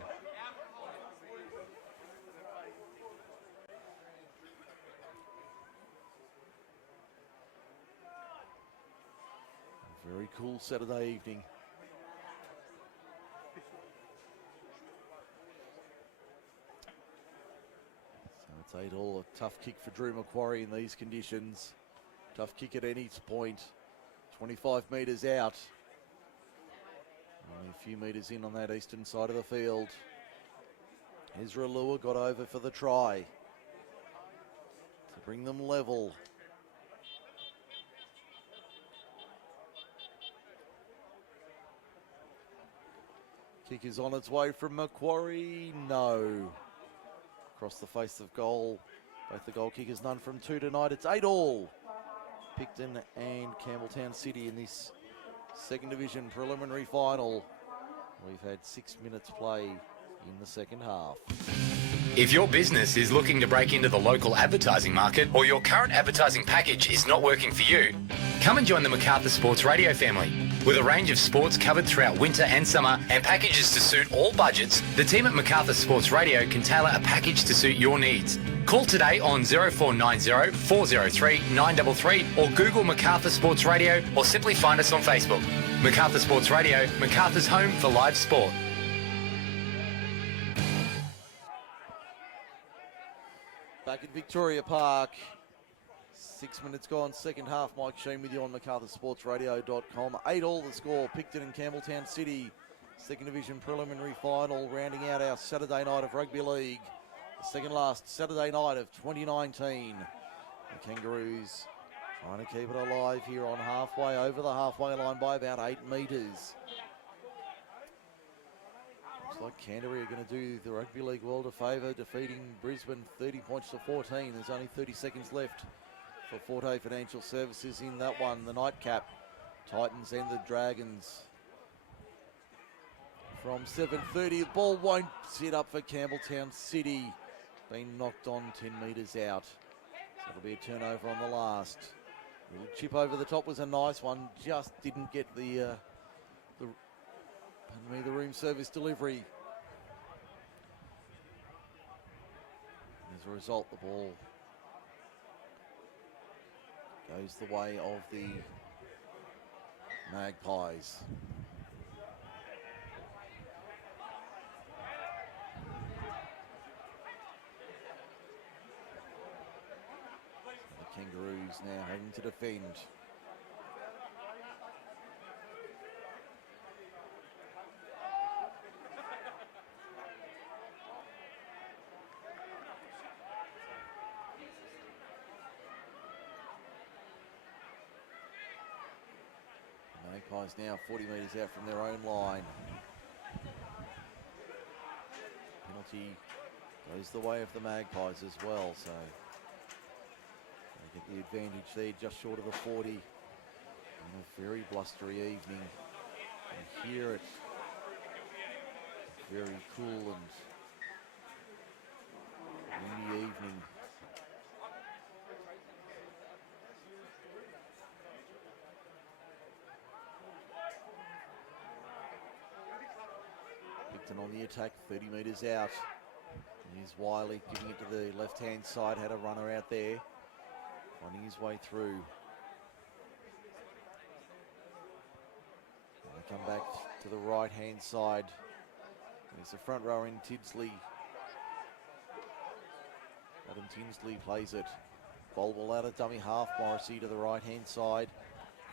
A very cool Saturday evening. So it's 8-all, a tough kick for Drew Macquarie in these conditions. Tough kick at any point. 25 metres out. Only a few metres in on that eastern side of the field. Ezra Lua got over for the try to bring them level. Kick is on its way from Macquarie. No. Across the face of goal. Both the goal kickers, none from 2 tonight. It's 8-all. Picton and Campbelltown City in this second division preliminary final. We've had 6 minutes play in the second half. If your business is looking to break into the local advertising market, or your current advertising package is not working for you, come and join the Macarthur Sports Radio family. With a range of sports covered throughout winter and summer and packages to suit all budgets, the team at Macarthur Sports Radio can tailor a package to suit your needs. Call today on 0490 403 933 or Google Macarthur Sports Radio, or simply find us on Facebook. Macarthur Sports Radio, Macarthur's home for live sport. Back at Victoria Park. 6 minutes gone, second half. Mike Sheen with you on MacarthurSportsRadio.com. 8-all the score. Picton and Campbelltown City. Second division preliminary final, rounding out our Saturday night of rugby league. The second last Saturday night of 2019. The Kangaroos trying to keep it alive here on halfway, over the halfway line by about 8 metres. Looks like Canterbury are going to do the rugby league world a favour, defeating Brisbane 30 points to 14. There's only 30 seconds left for Forte Financial Services in that one. The nightcap, Titans and the Dragons. From 7:30, the ball won't sit up for Campbelltown City. Been knocked on 10 metres out. So it'll be a turnover on the last. The chip over the top was a nice one. Just didn't get the room service delivery. As a result, the ball goes the way of the Magpies. Kangaroos now having to defend. Magpies now 40 metres out from their own line. Penalty goes the way of the Magpies as well, so they get the advantage there just short of the 40 on a very blustery evening. And here it's very cool and windy evening. On the attack, 30 metres out. Here's Wiley giving it to the left-hand side, had a runner out there, finding his way through. And they come back to the right-hand side. There's the front rower in Tinsley. Adam Tinsley plays it. Ball out of dummy half. Morrissey to the right-hand side.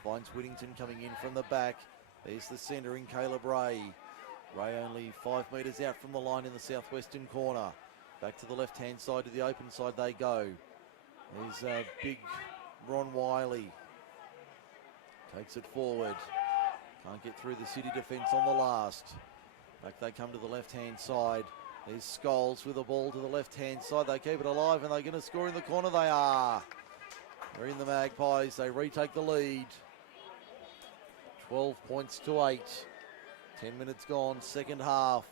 Finds Whittington coming in from the back. There's the centre in Caleb Ray. Ray only 5 metres out from the line in the southwestern corner. Back to the left-hand side, to the open side they go. There's big Ron Wiley. Takes it forward. Can't get through the City defence on the last. Back they come to the left-hand side. There's Scholes with the ball to the left-hand side. They keep it alive and they're going to score in the corner. They are. They're in the Magpies. They retake the lead. 12 points to 8. 10 minutes gone, second half.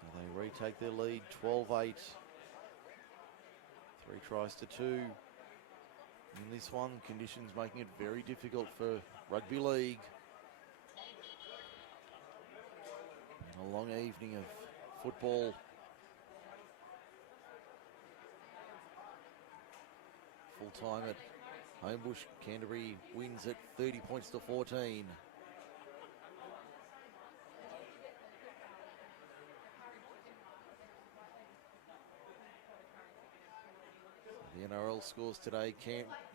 So they retake their lead, 12-8. 3 tries to 2. In this one, conditions making it very difficult for rugby league. And a long evening of football. Full time at Homebush. Canterbury wins at 30 points to 14. The NRL scores today.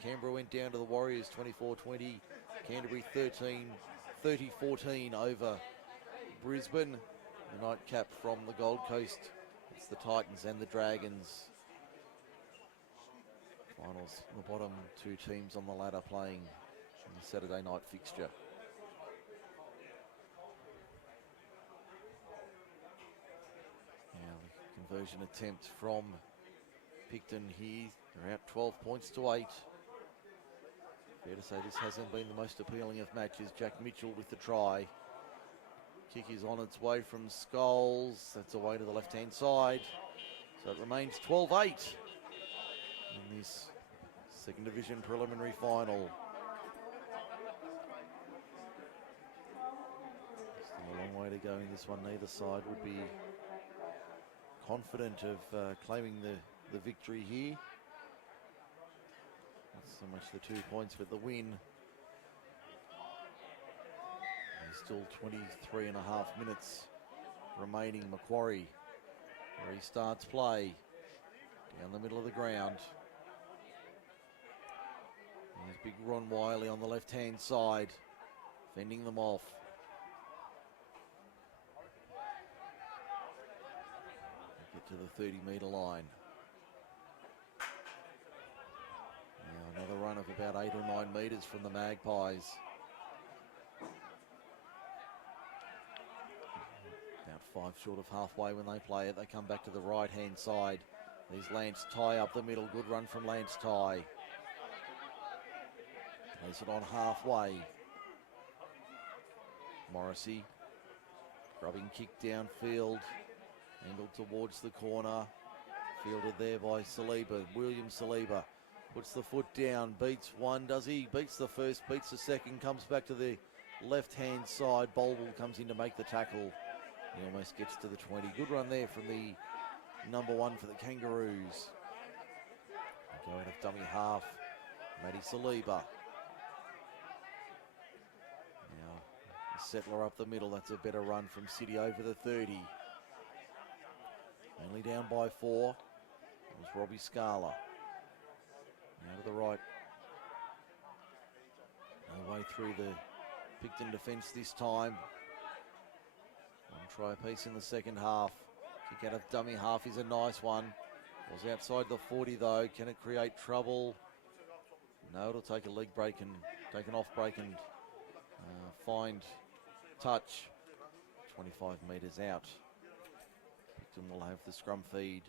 Canberra went down to the Warriors 24-20. Canterbury 30-14 over Brisbane. The nightcap from the Gold Coast. It's the Titans and the Dragons. Finals, the bottom 2 teams on the ladder playing in the Saturday night fixture. Now the conversion attempt from Picton here. They're out 12 points to 8. Fair to say this hasn't been the most appealing of matches. Jack Mitchell with the try. Kick is on its way from Scholes. That's away to the left-hand side. So it remains 12-8. In this second division preliminary final. Still a long way to go in this one. Neither side would be confident of claiming the victory here. Not so much the 2 points, but the win. There's still 23 and a half minutes remaining. Macquarie, where he starts play. Down the middle of the ground. There's big Ron Wiley on the left-hand side, fending them off. Get to the 30-metre line. Now another run of about 8 or 9 metres from the Magpies. About 5 short of halfway when they play it. They come back to the right-hand side. There's Lance Tye up the middle. Good run from Lance Tye. Plays it on halfway. Morrissey. Grubbing kick downfield. Angled towards the corner. Fielded there by Saliba. William Saliba puts the foot down. Beats one, does he? Beats the first, beats the second. Comes back to the left-hand side. Bolwell comes in to make the tackle. He almost gets to the 20. Good run there from the number 1 for the Kangaroos. Go out of dummy half. Matty Saliba. Now, the settler up the middle. That's a better run from City over the 30. Only down by 4. It was Robbie Scala. Now to the right. No way through the Picton defence this time. One try apiece in the second half. Kick out of dummy half is a nice one. Was outside the 40 though. Can it create trouble? No, it'll take a leg break and take an off break and find touch. 25 metres out. Picton will have the scrum feed.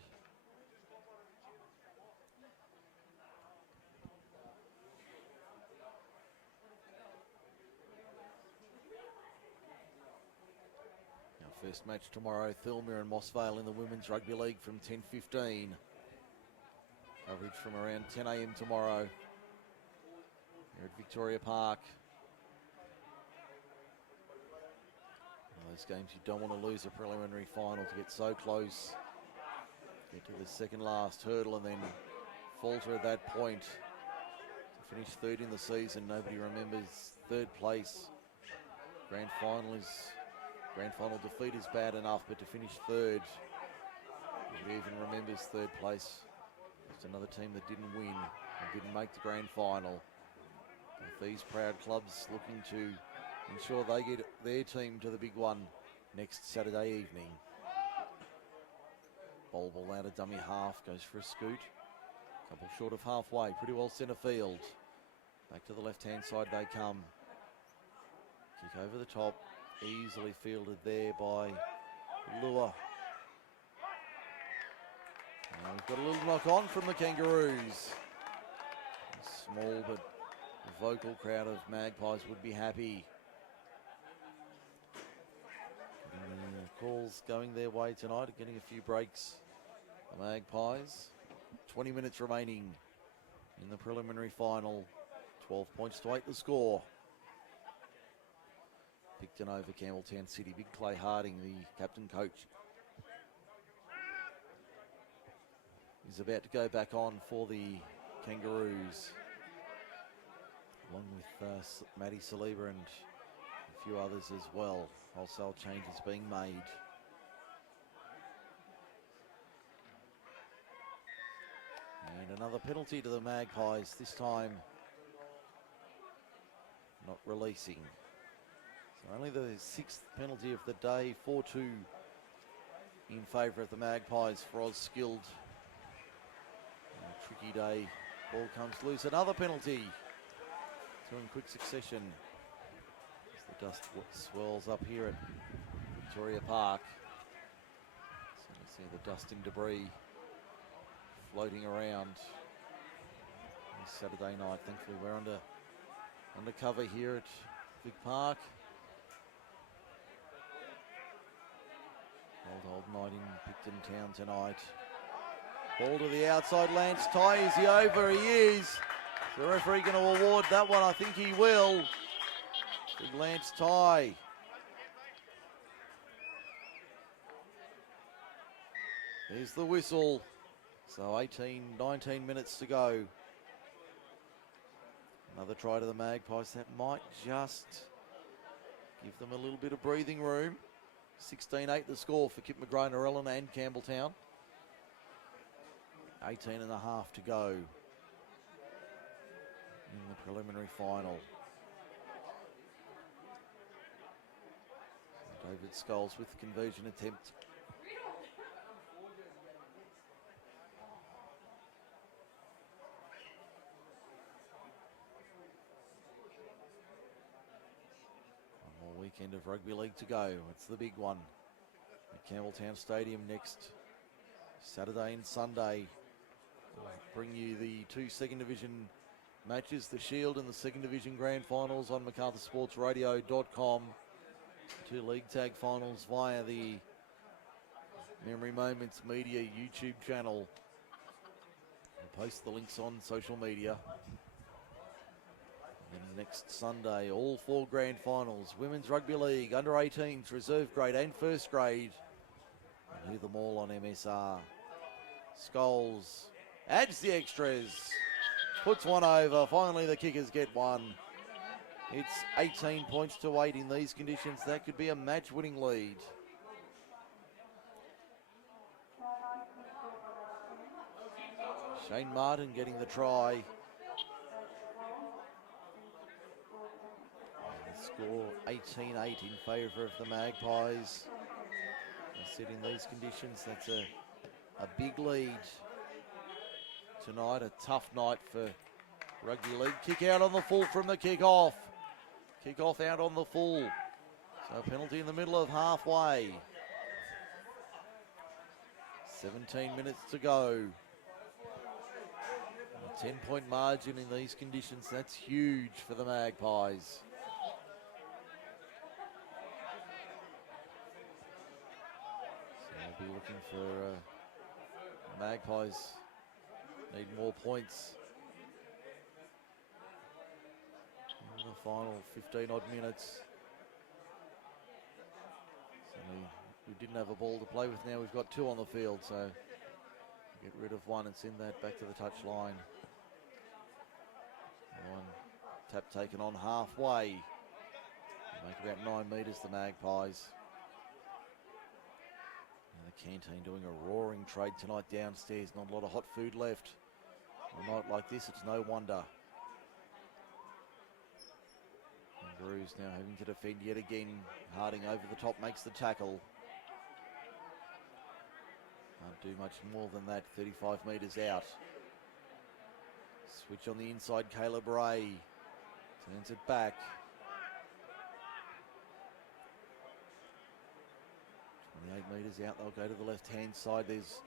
Our first match tomorrow, Thilmere and Mossvale in the Women's Rugby League from 10:15. Coverage from around 10 a.m. tomorrow here at Victoria Park. One of those games you don't want to lose, a preliminary final, to get so close. Get to the second last hurdle and then falter at that point. To finish third in the season, nobody remembers third place. Grand final defeat is bad enough, but to finish third, nobody even remembers third place. Just another team that didn't win and didn't make the grand final. With these proud clubs looking to ensure they get their team to the big one next Saturday evening. Ball out of dummy half, goes for a scoot. Couple short of halfway, pretty well centre field. Back to the left-hand side they come. Kick over the top, easily fielded there by Lua. And we've got a little knock on from the Kangaroos. A small but vocal crowd of Magpies would be happy. And calls going their way tonight, getting a few breaks. The Magpies, 20 minutes remaining in the preliminary final. 12 points to 8 the score. Picton over Campbelltown City. Big Clay Harding, the captain coach, is about to go back on for the Kangaroos, along with Matty Saliba and a few others as well. Wholesale changes being made. And another penalty to the Magpies, this time not releasing. So only the 6th penalty of the day, 4-2 in favour of the Magpies for Oz Skilled. Tricky day, ball comes loose, another penalty. Two in quick succession as the dust swirls up here at Victoria Park. So you see the dust and debris floating around this Saturday night. Thankfully we're under cover here at Vic Park. Old night in Picton Town tonight. Ball to the outside, Lance Ty, is he over? He is. Is the referee going to award that one? I think he will. Big Lance Ty. There's the whistle. So 19 minutes to go. Another try to the Magpies. That might just give them a little bit of breathing room. 16-8 the score for Kip McGrath, Narellan and Campbelltown. 18 and a half to go in the preliminary final. David Scholes with the conversion attempt. One more weekend of rugby league to go. It's the big one at Campbelltown Stadium next Saturday and Sunday. We'll bring you the 2 second division matches, the Shield and the second division grand finals on MacArthurSportsRadio.com. 2 league tag finals via the Memory Moments Media YouTube channel. We'll post the links on social media. And next Sunday, all 4 grand finals. Women's Rugby League, under 18s, reserve grade and first grade. We'll hear them all on MSR. Scholes adds the extras, puts one over. Finally the Kickers get one. It's 18 points to 8 in these conditions. That could be a match-winning lead. Shane Martin getting the try. And the score 18-8 in favour of the Magpies. I said in these conditions, that's a big lead tonight. A tough night for rugby league. Kick out on the full from the kick-off. Kick-off out on the full. So penalty in the middle of halfway. 17 minutes to go. A 10-point margin in these conditions. That's huge for the Magpies. So they'll be looking for Magpies. Need more points in the final 15-odd minutes. So we didn't have a ball to play with. Now we've got two on the field, so get rid of one and send that back to the touch line. One tap taken on halfway. Make about 9 metres, the Magpies. And the canteen doing a roaring trade tonight downstairs. Not a lot of hot food left. On a night like this, it's no wonder. Kangaroos now having to defend yet again. Harding over the top makes the tackle. Can't do much more than that, 35 metres out. Switch on the inside, Caleb Ray. Turns it back. 28 metres out, they'll go to the left-hand side. There's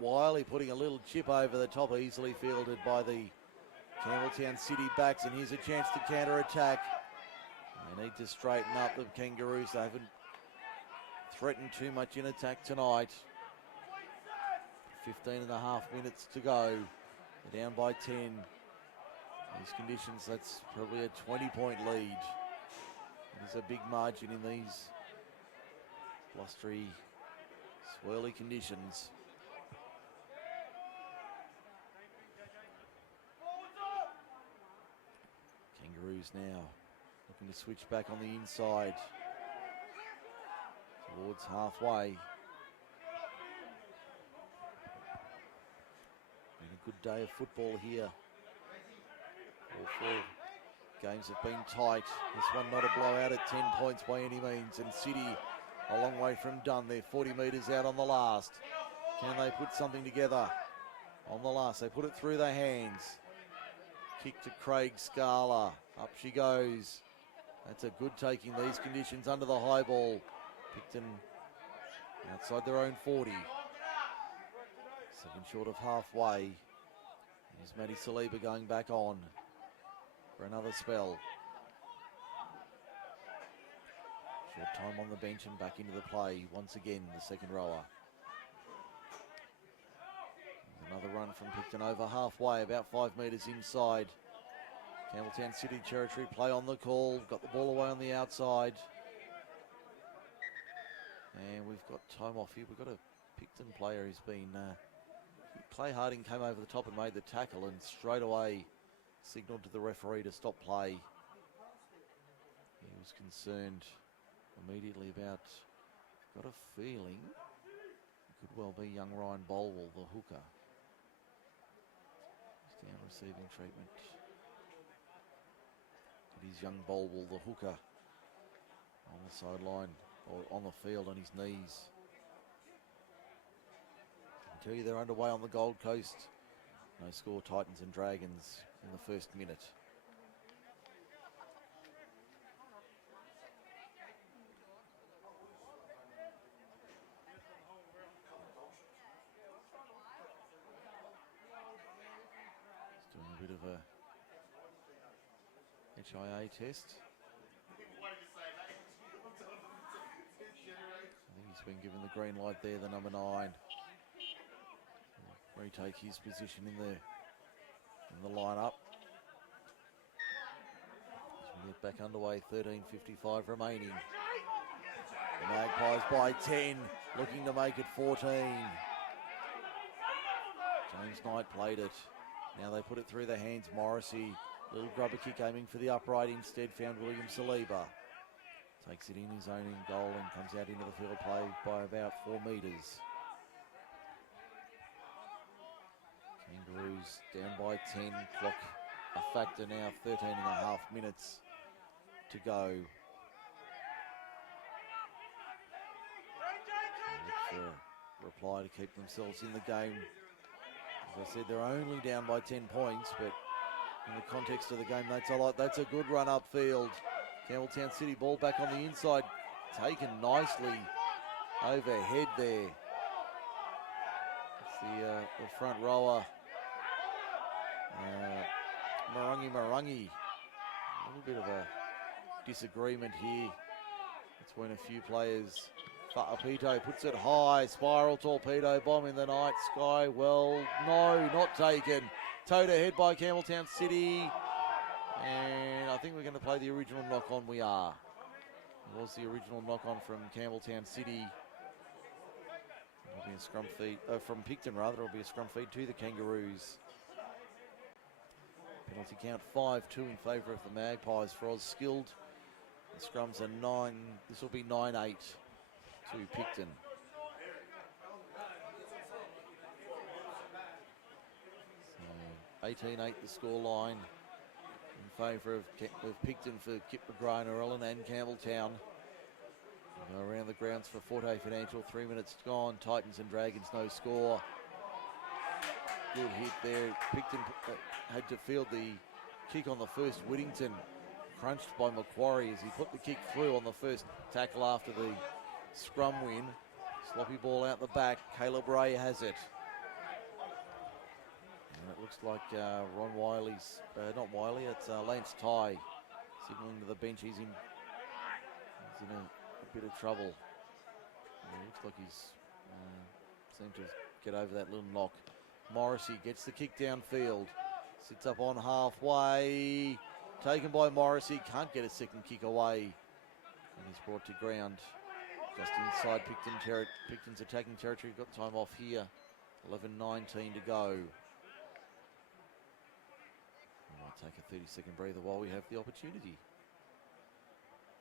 Wiley putting a little chip over the top, easily fielded by the Campbelltown City backs, and here's a chance to counter-attack. They need to straighten up the Kangaroos. They haven't threatened too much in attack tonight. 15 and a half minutes to go. They're down by 10. These conditions, that's probably a 20-point lead. It is a big margin in these blustery, swirly conditions. Kangaroos now looking to switch back on the inside towards halfway. Been a good day of football here. All four games have been tight. This one not a blowout at 10 points by any means. And City a long way from done. They're 40 metres out on the last. Can they put something together on the last? They put it through their hands. Kick to Craig Scala. Up she goes. That's a good take in these conditions under the high ball. Picton outside their own 40. 7 short of halfway. Here's Matty Saliba going back on for another spell. Short time on the bench and back into the play once again, the second rower. Another run from Picton over halfway, about 5 metres inside. Campbelltown City territory, play on the call. Got the ball away on the outside. And we've got time off here. We've got a Picton player who's been... Clay Harding came over the top and made the tackle and straight away signalled to the referee to stop play. He was concerned immediately about... Got a feeling it could well be young Ryan Bolwell, the hooker. He's down receiving treatment. It is young Bolwell, the hooker, on the sideline, or on the field on his knees. I can tell you they're underway on the Gold Coast. No score, Titans and Dragons in the first minute. He's doing a bit of a HIA test. I think he's been given the green light there, the number 9. Retake his position in the lineup. As we get back underway, 13:55 remaining. The Magpies by 10, looking to make it 14. James Knight played it. Now they put it through their hands. Morrissey. Little grubber kick aiming for the upright, instead found William Saliba. Takes it in his own goal and comes out into the field play by about 4 metres. Kangaroos Kangaroos down by 10. Clock a factor now, 13 and a half minutes to go. Look for a reply to keep themselves in the game. As I said, they're only down by 10 points, but in the context of the game, that's a lot. That's a good run upfield. Campbelltown City ball back on the inside, taken nicely overhead there. It's the front rower, Marangi. A little bit of a disagreement here between a few players. Fa'apito puts it high, spiral torpedo bomb in the night sky. Well, no, not taken. Towed ahead by Campbelltown City. And I think we're going to play the original knock-on. We are. It was the original knock-on from Campbelltown City. It'll be a scrum feed, from Picton rather. It'll be a scrum feed to the Kangaroos. Penalty count 5-2 in favour of the Magpies for Oz Skilled. The scrums are 9. This will be 9-8 to Picton. So 18-8 the score line in favour of Picton for Kip McGrath, Narellan and Campbelltown. We'll go around the grounds for Forte Financial. 3 minutes gone. Titans and Dragons no score. Good hit there. Picton had to field the kick on the first. Whittington crunched by Macquarie as he put the kick through on the first tackle after the scrum win. Sloppy ball out the back. Caleb Ray has it. And it looks like Ron Wiley's, not Wiley, it's Lance Tye signalling to the bench. He's in a bit of trouble. And it looks like he's seemed to get over that little knock. Morrissey gets the kick downfield. Sits up on halfway. Taken by Morrissey. Can't get a second kick away. And he's brought to ground. Just inside Picton's attacking territory. Got time off here. 11:19 to go. We'll take a 30-second breather while we have the opportunity.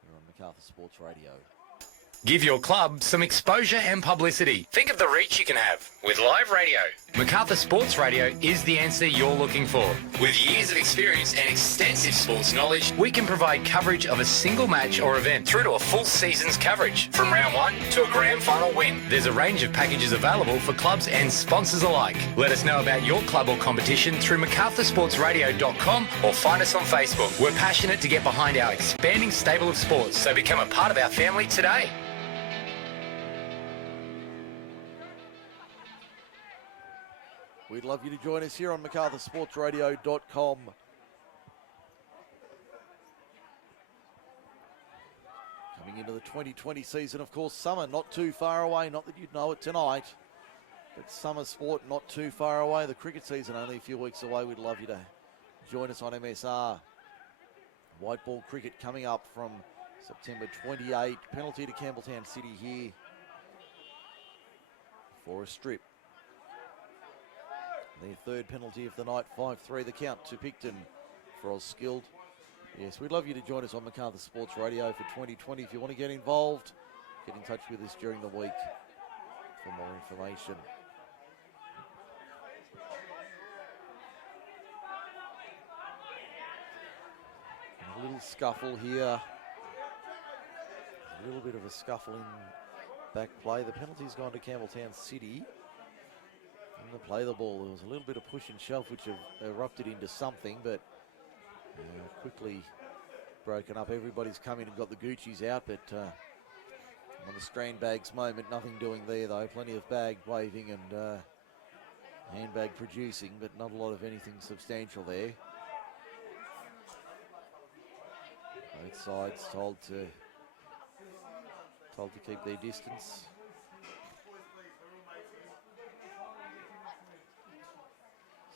Here on Macarthur Sports Radio. Give your club some exposure and publicity. Think of the reach you can have with live radio. Macarthur Sports Radio is the answer you're looking for. With years of experience and extensive sports knowledge, we can provide coverage of a single match or event through to a full season's coverage. From round one to a grand final win, there's a range of packages available for clubs and sponsors alike. Let us know about your club or competition through macarthursportsradio.com or find us on Facebook. We're passionate to get behind our expanding stable of sports, so become a part of our family today. We'd love you to join us here on macarthursportsradio.com. Coming into the 2020 season, of course, summer not too far away. Not that you'd know it tonight, but summer sport not too far away. The cricket season only a few weeks away. We'd love you to join us on MSR. White ball cricket coming up from September 28. Penalty to Campbelltown City here for a strip. Their third penalty of the night, 5-3 the count to Picton for Oz Skilled. Yes, we'd love you to join us on Macarthur Sports Radio for 2020. If you want to get involved, get in touch with us during the week for more information. And a little scuffle here. A little bit of a scuffle in back play. The penalty's gone to Campbelltown City. To play the ball, there was a little bit of push and shove which have erupted into something, but quickly broken up. Everybody's come in and got the Gucci's out, but on the Strand Bags moment, nothing doing there though. Plenty of bag waving and handbag producing, but not a lot of anything substantial there. Both sides told to keep their distance.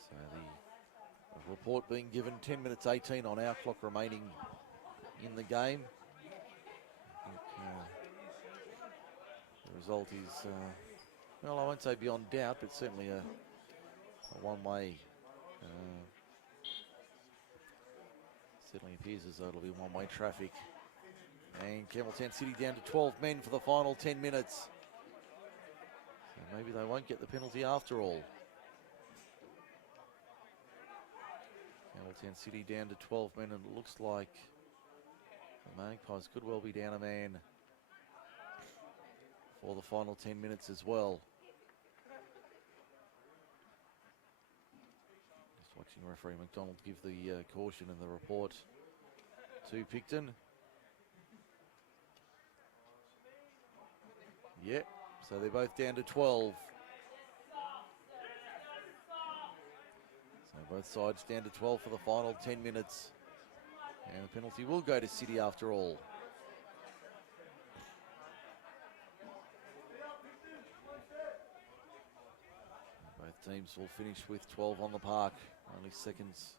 So the report being given, 10 minutes 18 on our clock remaining in the game. I think, the result is, well, I won't say beyond doubt, but certainly a one-way. Certainly appears as though it'll be one-way traffic. And Campbelltown City down to 12 men for the final 10 minutes. So maybe they won't get the penalty after all. Campbelltown City down to 12 men, and it looks like the Magpies could well be down a man for the final 10 minutes as well. Just watching referee McDonald give the caution and the report to Picton. Yep, so they're both down to 12. So both sides down to 12 for the final 10 minutes. And the penalty will go to City after all. Both teams will finish with 12 on the park. Only seconds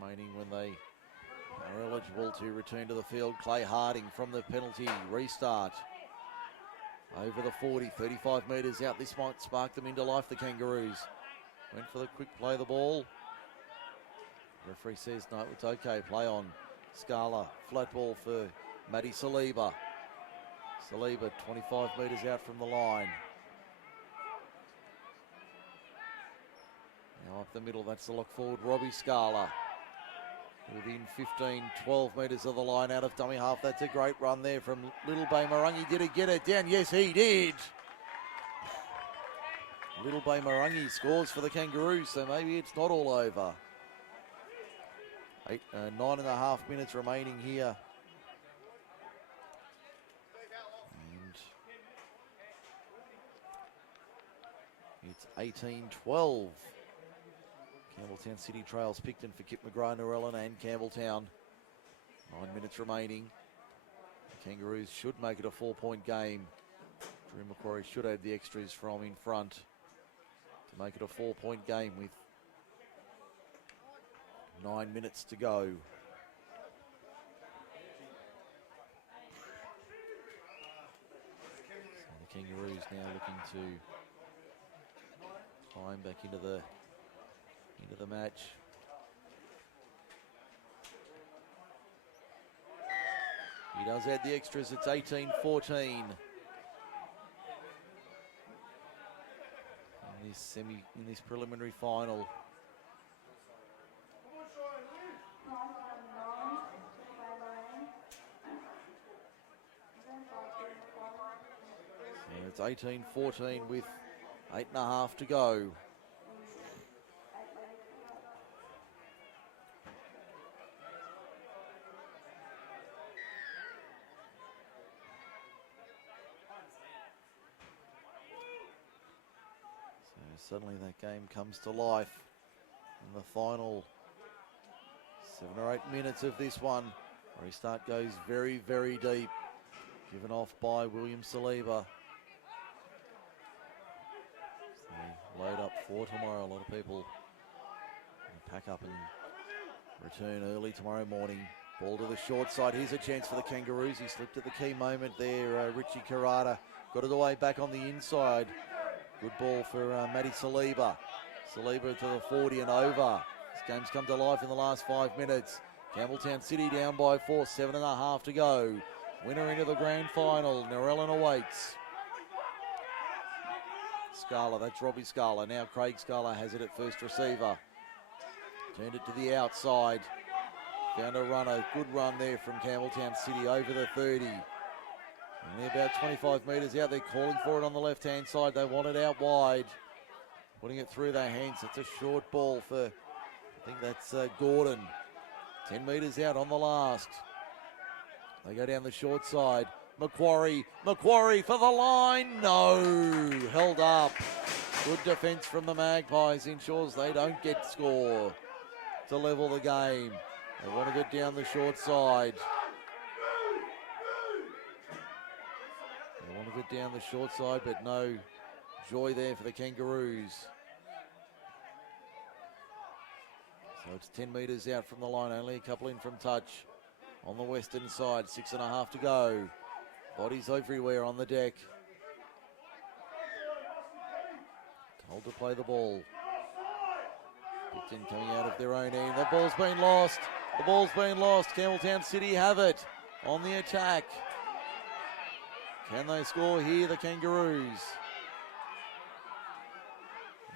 remaining when they are eligible to return to the field. Clay Harding from the penalty. Restart. Over the 40, 35 metres out. This might spark them into life, the Kangaroos. Went for the quick play of the ball. Referee says no, it's okay. Play on. Scala, flat ball for Matty Saliba. Saliba 25 metres out from the line. Now up the middle, that's the lock forward, Robbie Scala. Within 15, 12 metres of the line out of dummy half. That's a great run there from Little Bay Marangi. Did he get it down? Yes, he did. Little Bay Marangi scores for the Kangaroos, so maybe it's not all over. 9.5 minutes remaining here. And it's 18-12. Campbelltown City trails Picton for Kip McGrath, Narellan and Campbelltown. 9 minutes remaining. The Kangaroos should make it a 4-point game. Drew Macquarie should have the extras from in front to make it a 4-point game with 9 minutes to go. So the Kangaroos now looking to climb back into the match. He does add the extras. It's 18-14. In this preliminary final. So it's 18-14 with 8.5 to go. Suddenly that game comes to life in the final 7 or 8 minutes of this one. Restart goes very, very deep. Given off by William Saliba. So they load up for tomorrow. A lot of people pack up and return early tomorrow morning. Ball to the short side. Here's a chance for the Kangaroos. He slipped at the key moment there. Richie Karata got it away back on the inside. Good ball for Matty Saliba. Saliba to the 40 and over. This game's come to life in the last 5 minutes. Campbelltown City down by 4, 7.5 to go. Winner into the grand final. Narellan awaits. Scala, that's Robbie Scala. Now Craig Scala has it at first receiver. Turned it to the outside. Found a runner. Good run there from Campbelltown City over the 30. And they're about 25 metres out. They're calling for it on the left-hand side. They want it out wide. Putting it through their hands. It's a short ball for, I think that's Gordon. 10 metres out on the last. They go down the short side. Macquarie for the line. No, held up. Good defence from the Magpies. Ensures they don't get score to level the game. They want to get down the short side. Down the short side, but no joy there for the Kangaroos. So it's 10 metres out from the line, only a couple in from touch. On the western side, 6.5 to go. Bodies everywhere on the deck. Told to play the ball. Picton coming out of their own end. The ball's been lost. The ball's been lost. Campbelltown City have it on the attack. Can they score here, the Kangaroos?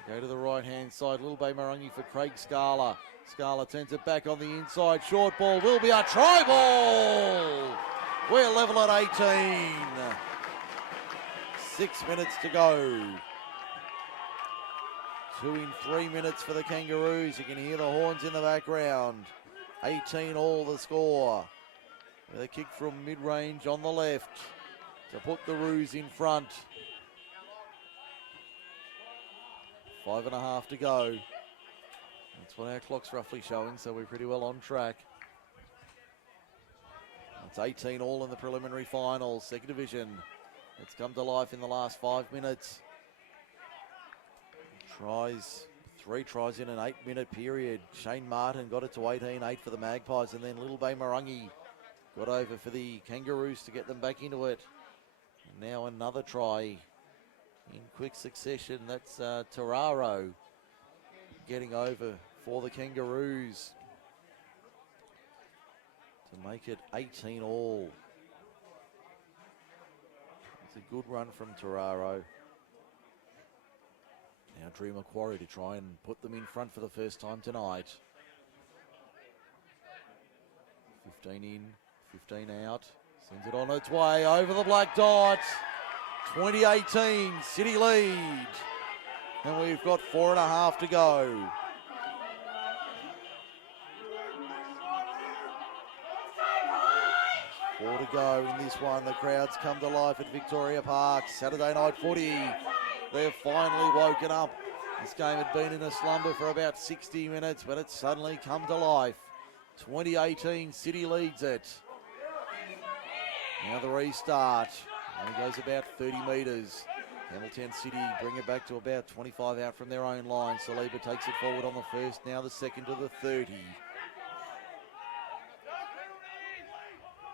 Go to the right-hand side. Little Bay Marangi for Craig Scala. Scala turns it back on the inside. Short ball will be a try ball. We're level at 18. 6 minutes to go. 2 in 3 minutes for the Kangaroos. You can hear the horns in the background. 18 all the score. With a kick from mid-range on the left to put the Roos in front. 5.5 to go. That's what our clock's roughly showing, so we're pretty well on track. It's 18 all in the preliminary finals, second division. It's come to life in the last 5 minutes. Three tries in an 8-minute period. Shane Martin got it to 18-8 for the Magpies, and then Little Bay Marangi got over for the Kangaroos to get them back into it. And now another try in quick succession. That's Tararo getting over for the Kangaroos to make it 18 all. It's a good run from Tararo. Now Drew Macquarie to try and put them in front for the first time tonight. 15 in, 15 out. Sends it on its way over the black dot. 2018, City lead. And we've got 4.5 to go. Four to go in this one. The crowds come to life at Victoria Park. Saturday night footy. They've finally woken up. This game had been in a slumber for about 60 minutes, but it's suddenly come to life. 2018, City leads it. Now the restart. Only goes about 30 metres. Hamilton City bring it back to about 25 out from their own line. Saliba takes it forward on the first, now the second to the 30.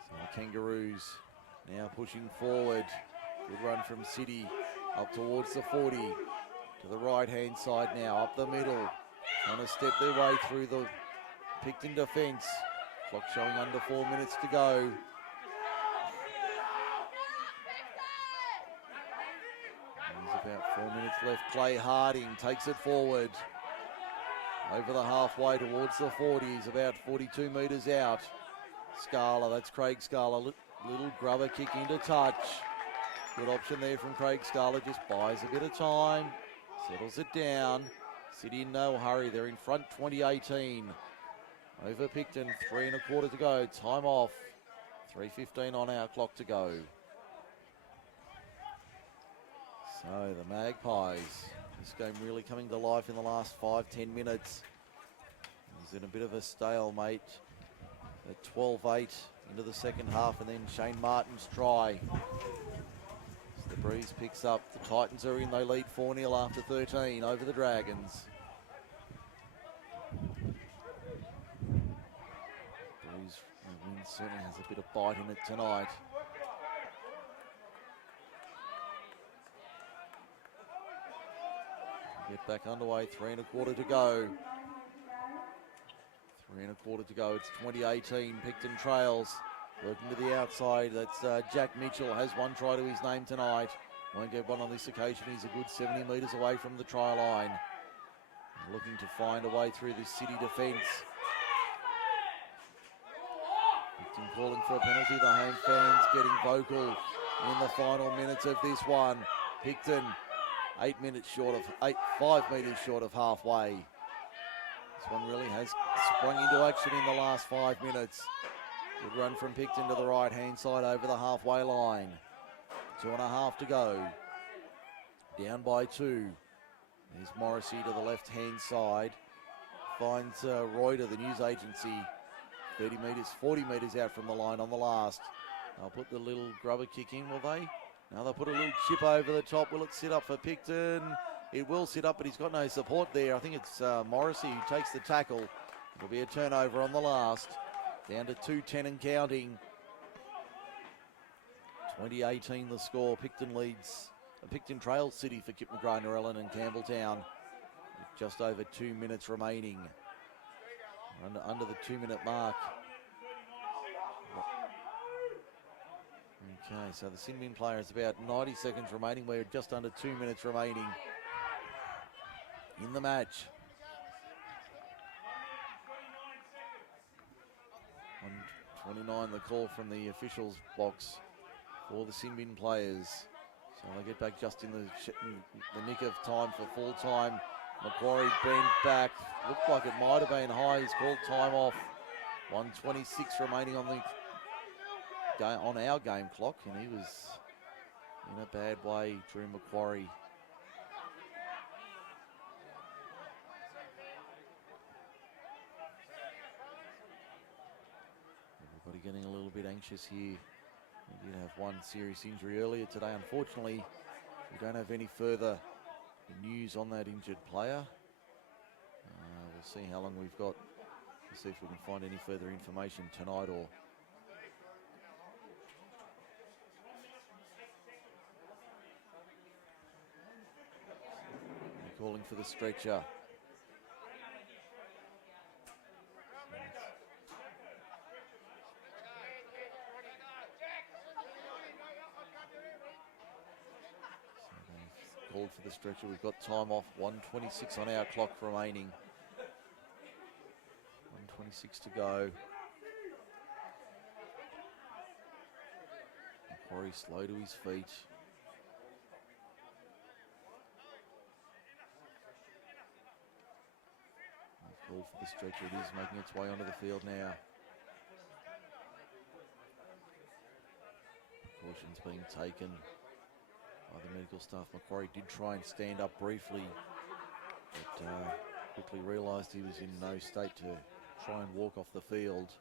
So the Kangaroos now pushing forward. Good run from City up towards the 40. To the right-hand side now, up the middle. Trying to step their way through the Picton defence. Clock showing under 4 minutes to go. There's about 4 minutes left. Clay Harding takes it forward. Over the halfway towards the 40. He's about 42 metres out. Scala, that's Craig Scala. Little grubber kick into touch. Good option there from Craig Scala. Just buys a bit of time. Settles it down. City in no hurry. They're in front 2018. Over Picton, 3.25 to go. Time off. 3:15 on our clock to go. So the Magpies, this game really coming to life in the last 5-10 minutes. He's in a bit of a stalemate at 12-8 into the second half, and then Shane Martin's try. So the breeze picks up. The Titans are in. They lead 4-0 after 13 over the Dragons. Breeze win certainly has a bit of bite in it tonight. Get back underway, 3.25 to go. 3.25 to go. It's 2018. Picton trails. Working to the outside. That's Jack Mitchell. Has one try to his name tonight. Won't get one on this occasion. He's a good 70 metres away from the try line. Looking to find a way through this City defence. Picton calling for a penalty. The home fans getting vocal in the final minutes of this one. Picton 5 metres short of halfway. This one really has sprung into action in the last 5 minutes. Good run from Picton to the right-hand side over the halfway line. 2.5 to go. Down by 2. There's Morrissey to the left-hand side. Finds Reuter, the news agency, 40 metres out from the line on the last. They'll put the little grubber kick in, will they? Now they'll put a little chip over the top. Will it sit up for Picton? It will sit up, but he's got no support there. I think it's Morrissey who takes the tackle. It'll be a turnover on the last. Down to 2:10 and counting. 2018 the score. Picton leads. Picton trails City for Kip McGrath, Narellan and Campbelltown. With just over 2 minutes remaining. Under the 2 minute mark. Okay, so the Sinbin player is about 90 seconds remaining. We're just under 2 minutes remaining. in the match. 1:29 the call from the officials box for the Sinbin players. So they get back just in the nick of time for full time. Macquarie bent back. Looked like it might have been high. He's called time off. 1:26 remaining on our game clock, and he was in a bad way, Drew Macquarie. Everybody getting a little bit anxious here. We did have one serious injury earlier today. Unfortunately, we don't have any further news on that injured player. We'll see how long we've got to see if we can find any further information tonight or calling for the stretcher. Called for the stretcher. We've got time off. 1:26 on our clock remaining. 1:26 to go. Macquarie slow to his feet. Called for the stretcher. It is making its way onto the field now. Precautions being taken by the medical staff. Macquarie did try and stand up briefly, but quickly realised he was in no state to try and walk off the field.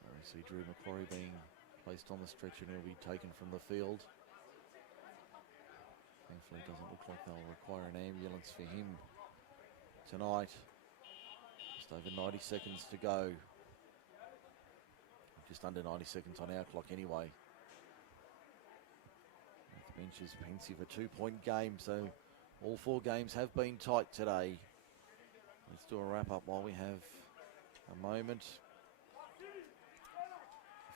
So we see Drew Macquarie being placed on the stretcher and he'll be taken from the field. Thankfully, it doesn't look like they'll require an ambulance for him tonight. Just over 90 seconds to go. Just under 90 seconds on our clock anyway. The bench is pensive, a 2-point game, so all 4 games have been tight today. Let's do a wrap-up while we have a moment.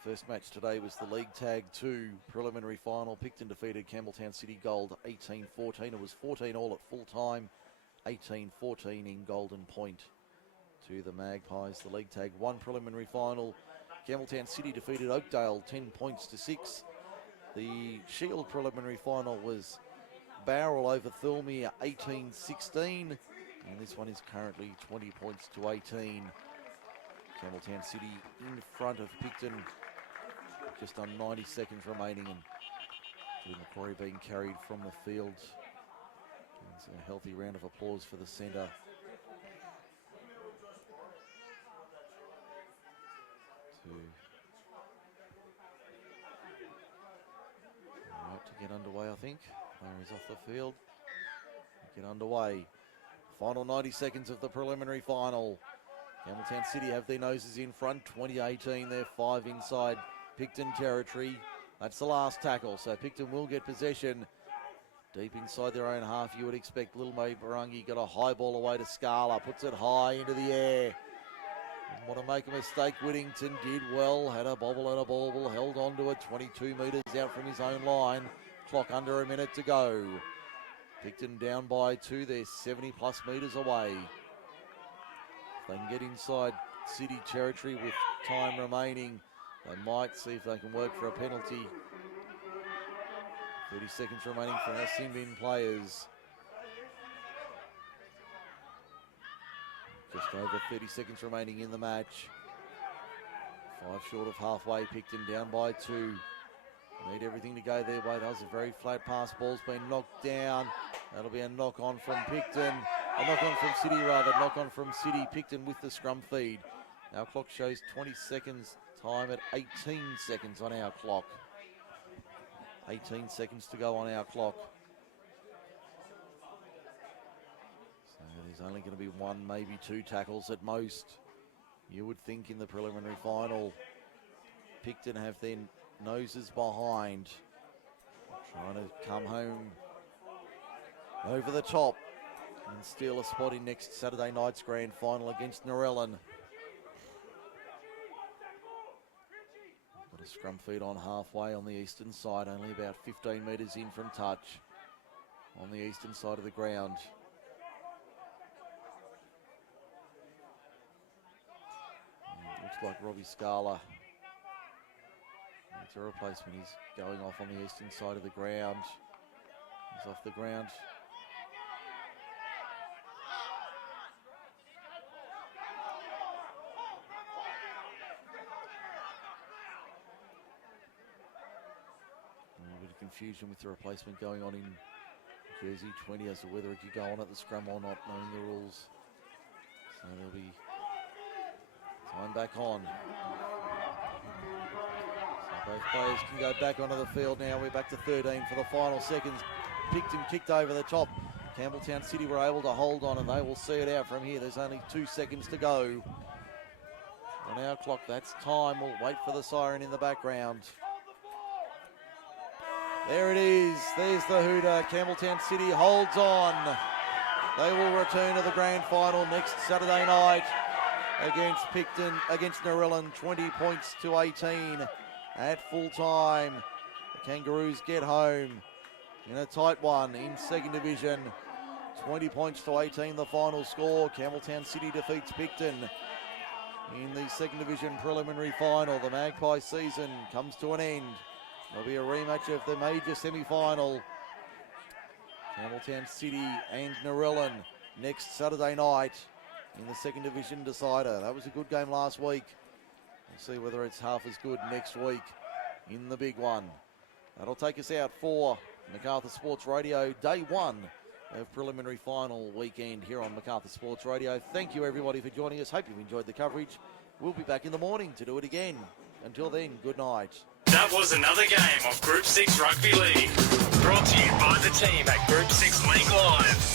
First match today was the League Tag 2 preliminary final. Picton defeated Campbelltown City Gold 18-14. It was 14 all at full time, 18-14 in Golden Point to the Magpies. The League Tag 1 preliminary final. Campbelltown City defeated Oakdale 10 points to 6. The Shield preliminary final was Bowral over Thirlmere 18-16. And this one is currently 20 points to 18. Campbelltown City in front of Picton. Just on 90 seconds remaining, and Drew Macquarie being carried from the field. It's a healthy round of applause for the centre. To get underway, I think. Player is off the field. Get underway. Final 90 seconds of the preliminary final. Campbelltown City have their noses in front. 20-18, they're 5 inside Picton territory. That's the last tackle, so Picton will get possession. Deep inside their own half, you would expect Little May Barangi got a high ball away to Scala, puts it high into the air. Didn't want to make a mistake. Whittington did well, had a bobble and a bauble, held on to it 22 metres out from his own line. Clock under a minute to go. Picton down by 2, they're 70 plus metres away. If they can get inside City territory with time remaining, they might see if they can work for a penalty. 30 seconds remaining for our Sinbin players. Just over 30 seconds remaining in the match. 5 short of halfway, Picton down by 2. Need everything to go their way. That was a very flat pass. Ball's been knocked down. That'll be a knock on from Picton. A knock on from City rather. Knock on from City. Picton with the scrum feed. Our clock shows 20 seconds. Time at 18 seconds on our clock. 18 seconds to go on our clock. So there's only going to be 1, maybe 2 tackles at most. You would think in the preliminary final. Picton have their noses behind. Trying to come home over the top and steal a spot in next Saturday night's grand final against Narellan. The scrum feed on halfway on the eastern side, only about 15 metres in from touch on the eastern side of the ground. Looks like Robbie Scala needs a replacement. He's going off on the eastern side of the ground. He's off the ground. A bit of confusion with the replacement going on in jersey 20 as to whether he could go on at the scrum or not, knowing the rules. So there'll be time back on. So both players can go back onto the field now. We're back to 13 for the final seconds. Picton kicked over the top. Campbelltown City were able to hold on, and they will see it out from here. There's only 2 seconds to go on our clock. That's time. We'll wait for the siren in the background. There it is. There's the hooter. Campbelltown City holds on. They will return to the grand final next Saturday night against Picton, against Narellan, 20 points to 18 at full time. The Kangaroos get home in a tight one in second division. 20 points to 18 the final score. Campbelltown City defeats Picton in the second division preliminary final. The Magpie season comes to an end. There'll be a rematch of the major semi-final. Campbelltown City and Narellan next Saturday night in the second division decider. That was a good game last week. We'll see whether it's half as good next week in the big one. That'll take us out for Macarthur Sports Radio, day one of preliminary final weekend here on Macarthur Sports Radio. Thank you everybody for joining us. Hope you've enjoyed the coverage. We'll be back in the morning to do it again. Until then, good night. That was another game of Group 6 Rugby League. Brought to you by the team at Group 6 League Live.